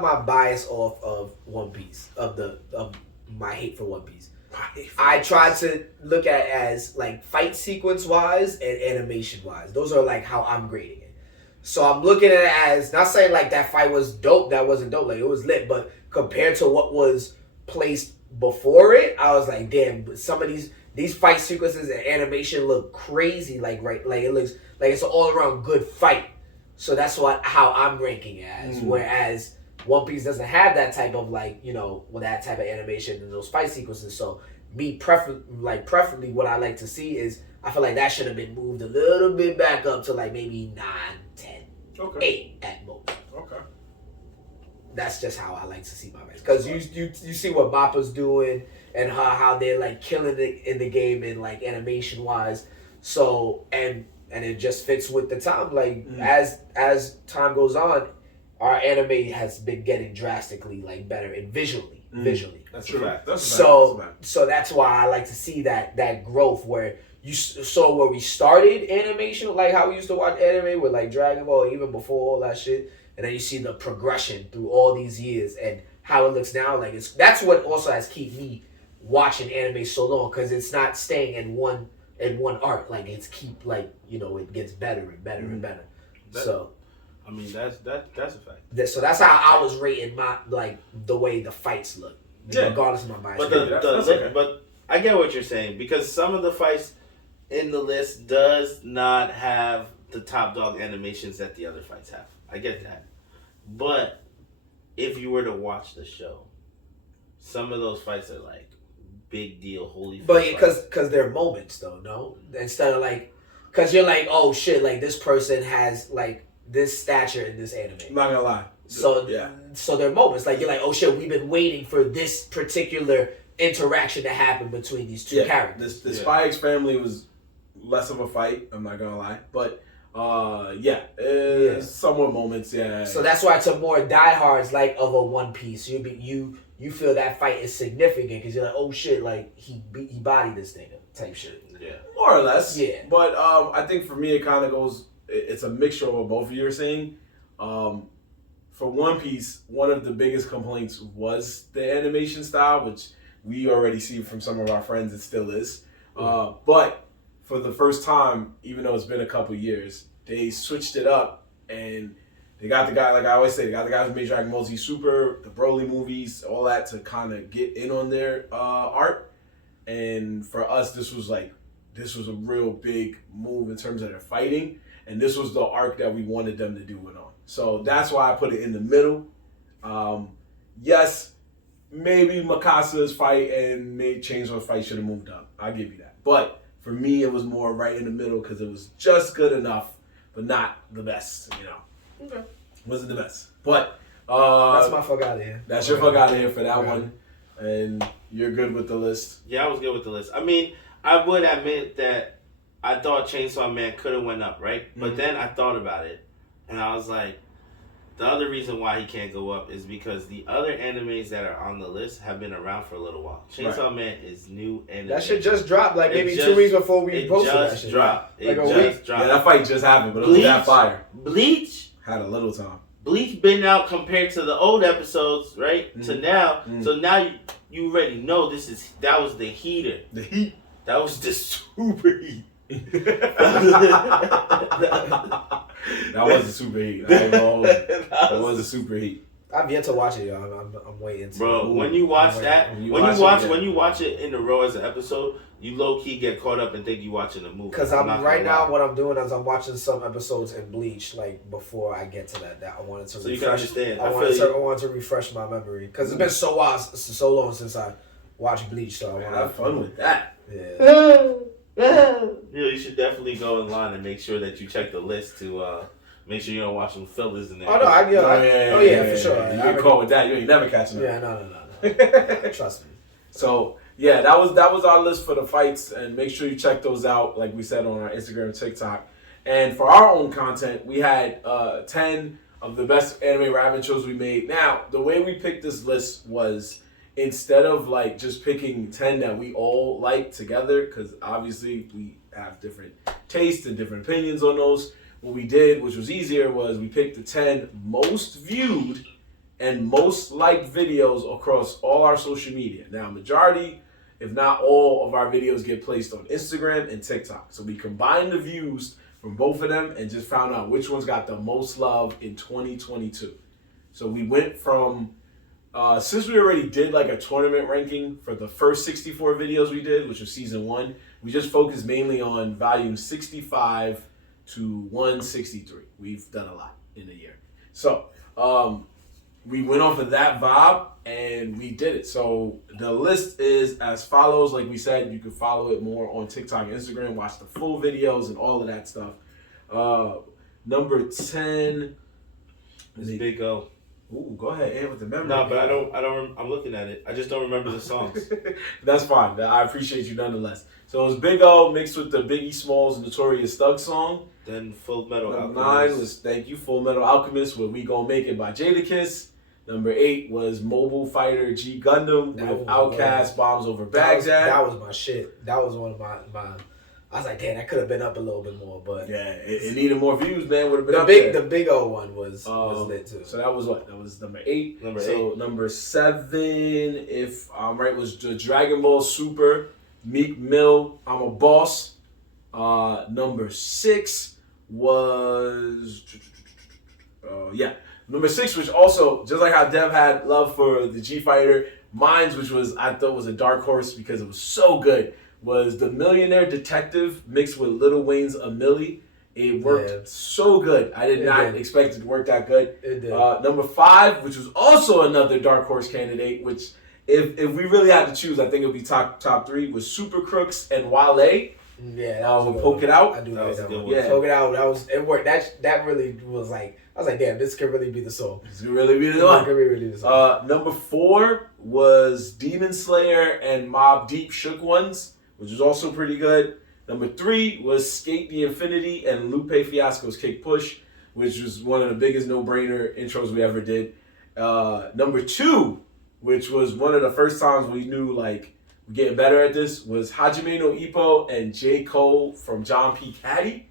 my bias off of One Piece of my hate for One Piece. I try to look at it as like fight sequence wise and animation wise. Those are like how I'm grading it. So I'm looking at it as not saying like that fight was dope. That wasn't dope. Like it was lit, but compared to what was placed before it, I was like, damn. Some of these fight sequences and animation look crazy. Like it looks like it's an all around good fight. So that's how I'm ranking it as. Whereas One Piece doesn't have that type of with that type of animation and those fight sequences. So me preferably what I like to see is I feel like that should have been moved a little bit back up to like maybe 9, 10, 8 at most. Okay. That's just how I like to see my match. Because you see what Mappa's doing and how they're like killing it in the game and like animation wise. So and it just fits with the time. Like as time goes on, our anime has been getting drastically like better and visually. That's true. So that's why I like to see that growth where you saw where we started animation, like how we used to watch anime with like Dragon Ball, even before all that shit, and then you see the progression through all these years and how it looks now. Like that's what also has kept me watching anime so long because it's not staying in one arc. Like it's it gets better and better and better. I mean, that's a fact. So that's how I was rating my the way the fights look, regardless of my bias. But I get what you're saying because some of the fights in the list does not have the top dog animations that the other fights have. I get that, but if you were to watch the show, some of those fights are like big deal, holy. But because they're moments though, no, instead of because you're like, oh shit, like this person has like this stature in this anime. I'm not gonna lie. So there are moments like you're like, oh shit, we've been waiting for this particular interaction to happen between these two characters. The Spy X Family was less of a fight. I'm not gonna lie, but somewhat moments. Yeah. So that's why to more diehards of a One Piece, you feel that fight is significant because you're like, oh shit, like he bodied this thing type shit. Yeah. More or less. Yeah. But I think for me it kind of goes. It's a mixture of what both of you are saying. For One Piece, one of the biggest complaints was the animation style, which we already see from some of our friends it still is. But for the first time, even though it's been a couple years, they switched it up and they got the guy, like I always say, they got the guys who made Dragon Ball Z Super, the Broly movies, all that to kind of get in on their art. And for us, this was a real big move in terms of their fighting. And this was the arc that we wanted them to do it on. So that's why I put it in the middle. Yes, maybe Mikasa's fight and Chainsaw fight should have moved up. I'll give you that. But for me, it was more right in the middle because it was just good enough, but not the best, Okay. Wasn't the best. But that's my fuck out of here. That's your fuck out of here for that one. And you're good with the list. Yeah, I was good with the list. I mean, I would admit that I thought Chainsaw Man could have went up, right? But then I thought about it, and I was like, the other reason why he can't go up is because the other animes that are on the list have been around for a little while. Chainsaw Man is new anime. That shit just dropped maybe 2 weeks before we posted that shit. It just dropped. Yeah, that fight just happened, but it was that fire. Bleach had a little time. Bleach been out compared to the old episodes, right? To now. So now you already know that was the heater. The heat. That was the super heat. That was a super heat. That was a super heat. I've yet to watch it, y'all. I'm waiting. Bro, when you watch when you watch it in a row as an episode, you low key get caught up and think you watching a movie. Because now what I'm doing is I'm watching some episodes in Bleach before I get to that. I wanted to. So you can understand. I wanted to refresh my memory because it's been so long since I watched Bleach. So I want to have fun with that. Yeah. You should definitely go online and make sure that you check the list to make sure you don't watch some fillers in there. Oh no, for sure. You get caught with that. You ain't never catching up. Yeah, no. Trust me. So yeah, that was our list for the fights, and make sure you check those out. Like we said on our Instagram and TikTok. And for our own content, we had 10 of the best anime rap intros we made. Now, the way we picked this list was instead of like just picking 10 that we all like together, because obviously we have different tastes and different opinions on those. What we did, which was easier, was we picked the 10 most viewed and most liked videos across all our social media. Now, majority, if not all, of our videos get placed on Instagram and TikTok. So we combined the views from both of them and just found out which ones got the most love in 2022. So we went from, since we already did like a tournament ranking for the first 64 videos we did, which was season 1, we just focused mainly on volume 65 to 163. We've done a lot in a year. So we went off of that vibe and we did it. So the list is as follows. Like we said, you can follow it more on TikTok and Instagram, watch the full videos and all of that stuff. Number 10 is Big O. Ooh, go ahead, and with the memory. No, but I don't. I'm looking at it. I just don't remember the songs. That's fine. I appreciate you nonetheless. So it was Big O mixed with the Biggie Smalls Notorious Thug song. Then Full Metal Alchemist. 9 was, thank you, Full Metal Alchemist with We Gon' Make It by Jadakiss. Number 8 was Mobile Fighter G Gundam with Outkast Bombs Over Baghdad. That was my shit. That was one of my I was like, damn, that could have been up a little bit more, but yeah, it needed more views, man. Would have been up there. The Big O one was lit too. So that was what? That was number 8. So number 7, if I'm right, was the Dragon Ball Super Meek Mill I'm a Boss. Number 6 was number 6, which also, just like how Dev had love for the G Fighter, mine's, which was I thought was a dark horse because it was so good, was the Millionaire Detective mixed with Lil Wayne's A Milli. It worked so good. I did not expect it to work that good. It did. Number 5, which was also another dark horse candidate, which if we really had to choose, I think it would be top 3, was Super Crooks and Wale. Yeah, that was Poke It Out. I do that like was that a good one. one. Yeah. Poke It Out. It worked. That really was like, I was like, damn, this could really be the song. This could really be the one. Really be the song. Number 4 was Demon Slayer and Mobb Deep Shook Ones, which was also pretty good. Number 3 was Skate the Infinity and Lupe Fiasco's Kick Push, which was one of the biggest no-brainer intros we ever did. Number 2, which was one of the first times we knew like we're getting better at this, was Hajime no Ippo and J. Cole from John P. Caddy.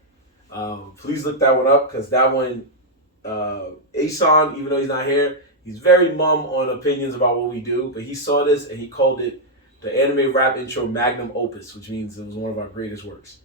Please look that one up, because that one, Asan, even though he's not here, he's very mum on opinions about what we do, but he saw this and he called it the anime rap intro magnum opus, which means it was one of our greatest works.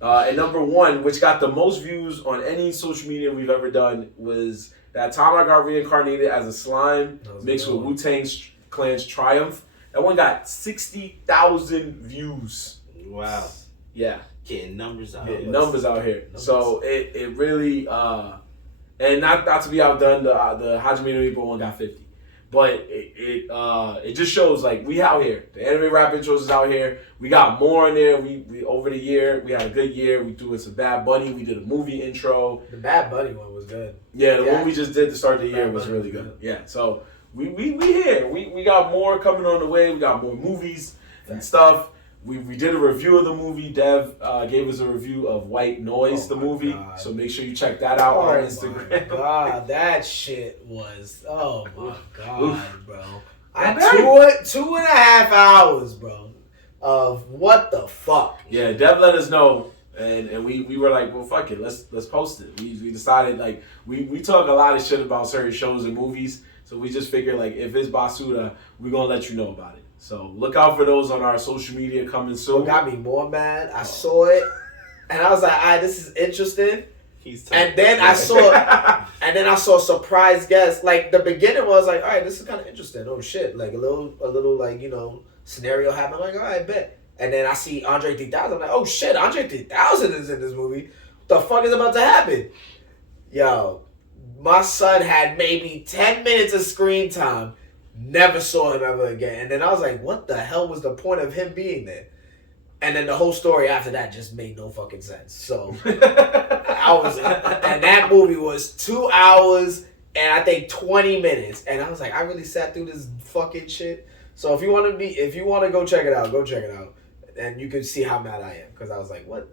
And number 1, which got the most views on any social media we've ever done, was That Time I Got Reincarnated as a Slime mixed with Wu-Tang Clan's Triumph. That one got 60,000 views. Wow. Yeah. Getting numbers out. Numbers out here. So it really, and not to be outdone, the Hajime no Ippo one got 50. But it just shows like we out here. The anime rap intros is out here. We got more in there. We over the year we had a good year. We threw in some Bad Bunny. We did a movie intro. The Bad Bunny one was good. Yeah, the one we just did to start the year was really good. Yeah, so we here. We got more coming on the way. We got more movies and stuff. We did a review of the movie. Dev gave us a review of White Noise, the movie. God. So make sure you check that out on our Instagram. God, that shit was, oh my God, Oof. bro. 2.5 hours, bro, of what the fuck. Yeah, Dev let us know, and we were like, well, fuck it, let's post it. We decided, like, we talk a lot of shit about certain shows and movies, so we just figured, like, if it's Basura, we're going to let you know about it. So look out for those on our social media coming soon. What got me more mad, I saw it, and I was like, all right, this is interesting. And then I saw surprise guests. Like the beginning was like, all right, this is kind of interesting. Oh shit, like a little like, you know, scenario happened. I'm like, all right, bet. And then I see Andre 3000. I'm like, oh shit, Andre 3000 is in this movie. What the fuck is about to happen? Yo, my son had maybe 10 minutes of screen time. Never saw him ever again. And then I was like, what the hell was the point of him being there? And then the whole story after that just made no fucking sense. So and that movie was 2 hours and I think 20 minutes. And I was like, I really sat through this fucking shit. So if you want to go check it out, go check it out. And you can see how mad I am. Because I was like, what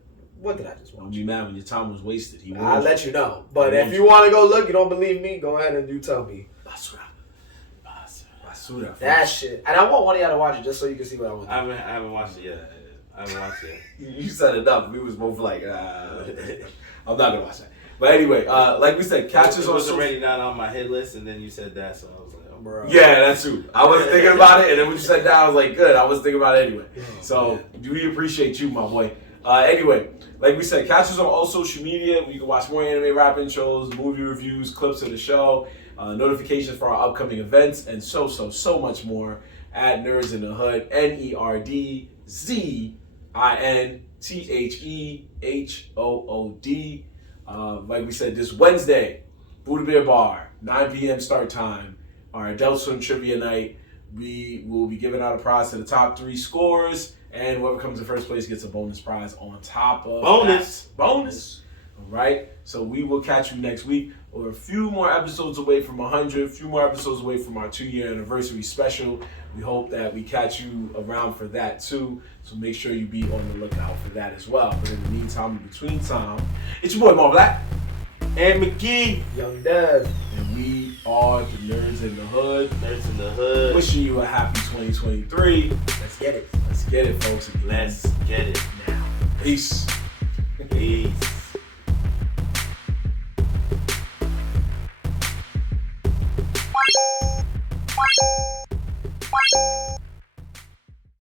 did I just watch? Don't be mad when your time was wasted. I'll let you know. But if you want to go look, you don't believe me, go ahead and you tell me. Basura. That shit. And I want one of y'all to watch it just so you can see what I want. I haven't watched it yet. I haven't watched it yet. You said enough. We was both like, I'm not going to watch that. But anyway, like we said, catch us on. It was already not on my hit list, and then you said that, so I was like, oh, bro. Yeah, that's true. I wasn't thinking about it, and then when you said that, I was like, good. I was thinking about it anyway. So we appreciate you, my boy. Anyway, like we said, catch us on all social media. We can watch more anime rap intros, movie reviews, clips of the show, notifications for our upcoming events, and so much more at Nerdz in the Hood. NERDZINTHEHOOD. Like we said, this Wednesday, Buddha Beer Bar, 9 p.m. start time. Our Adult Swim Trivia Night. We will be giving out a prize to the top 3 scorers, and whoever comes in first place gets a bonus prize on top of bonus. All right. So we will catch you next week. We're a few more episodes away from 100, a few more episodes away from our 2-year anniversary special. We hope that we catch you around for that too. So make sure you be on the lookout for that as well. But in the meantime, in between time, it's your boy Mar Black and McGee, Young Dev, and we are the Nerdz in the Hood. Nerdz in the Hood. Wishing you a happy 2023. Let's get it. Let's get it, folks. Let's get it now. Peace. Peace.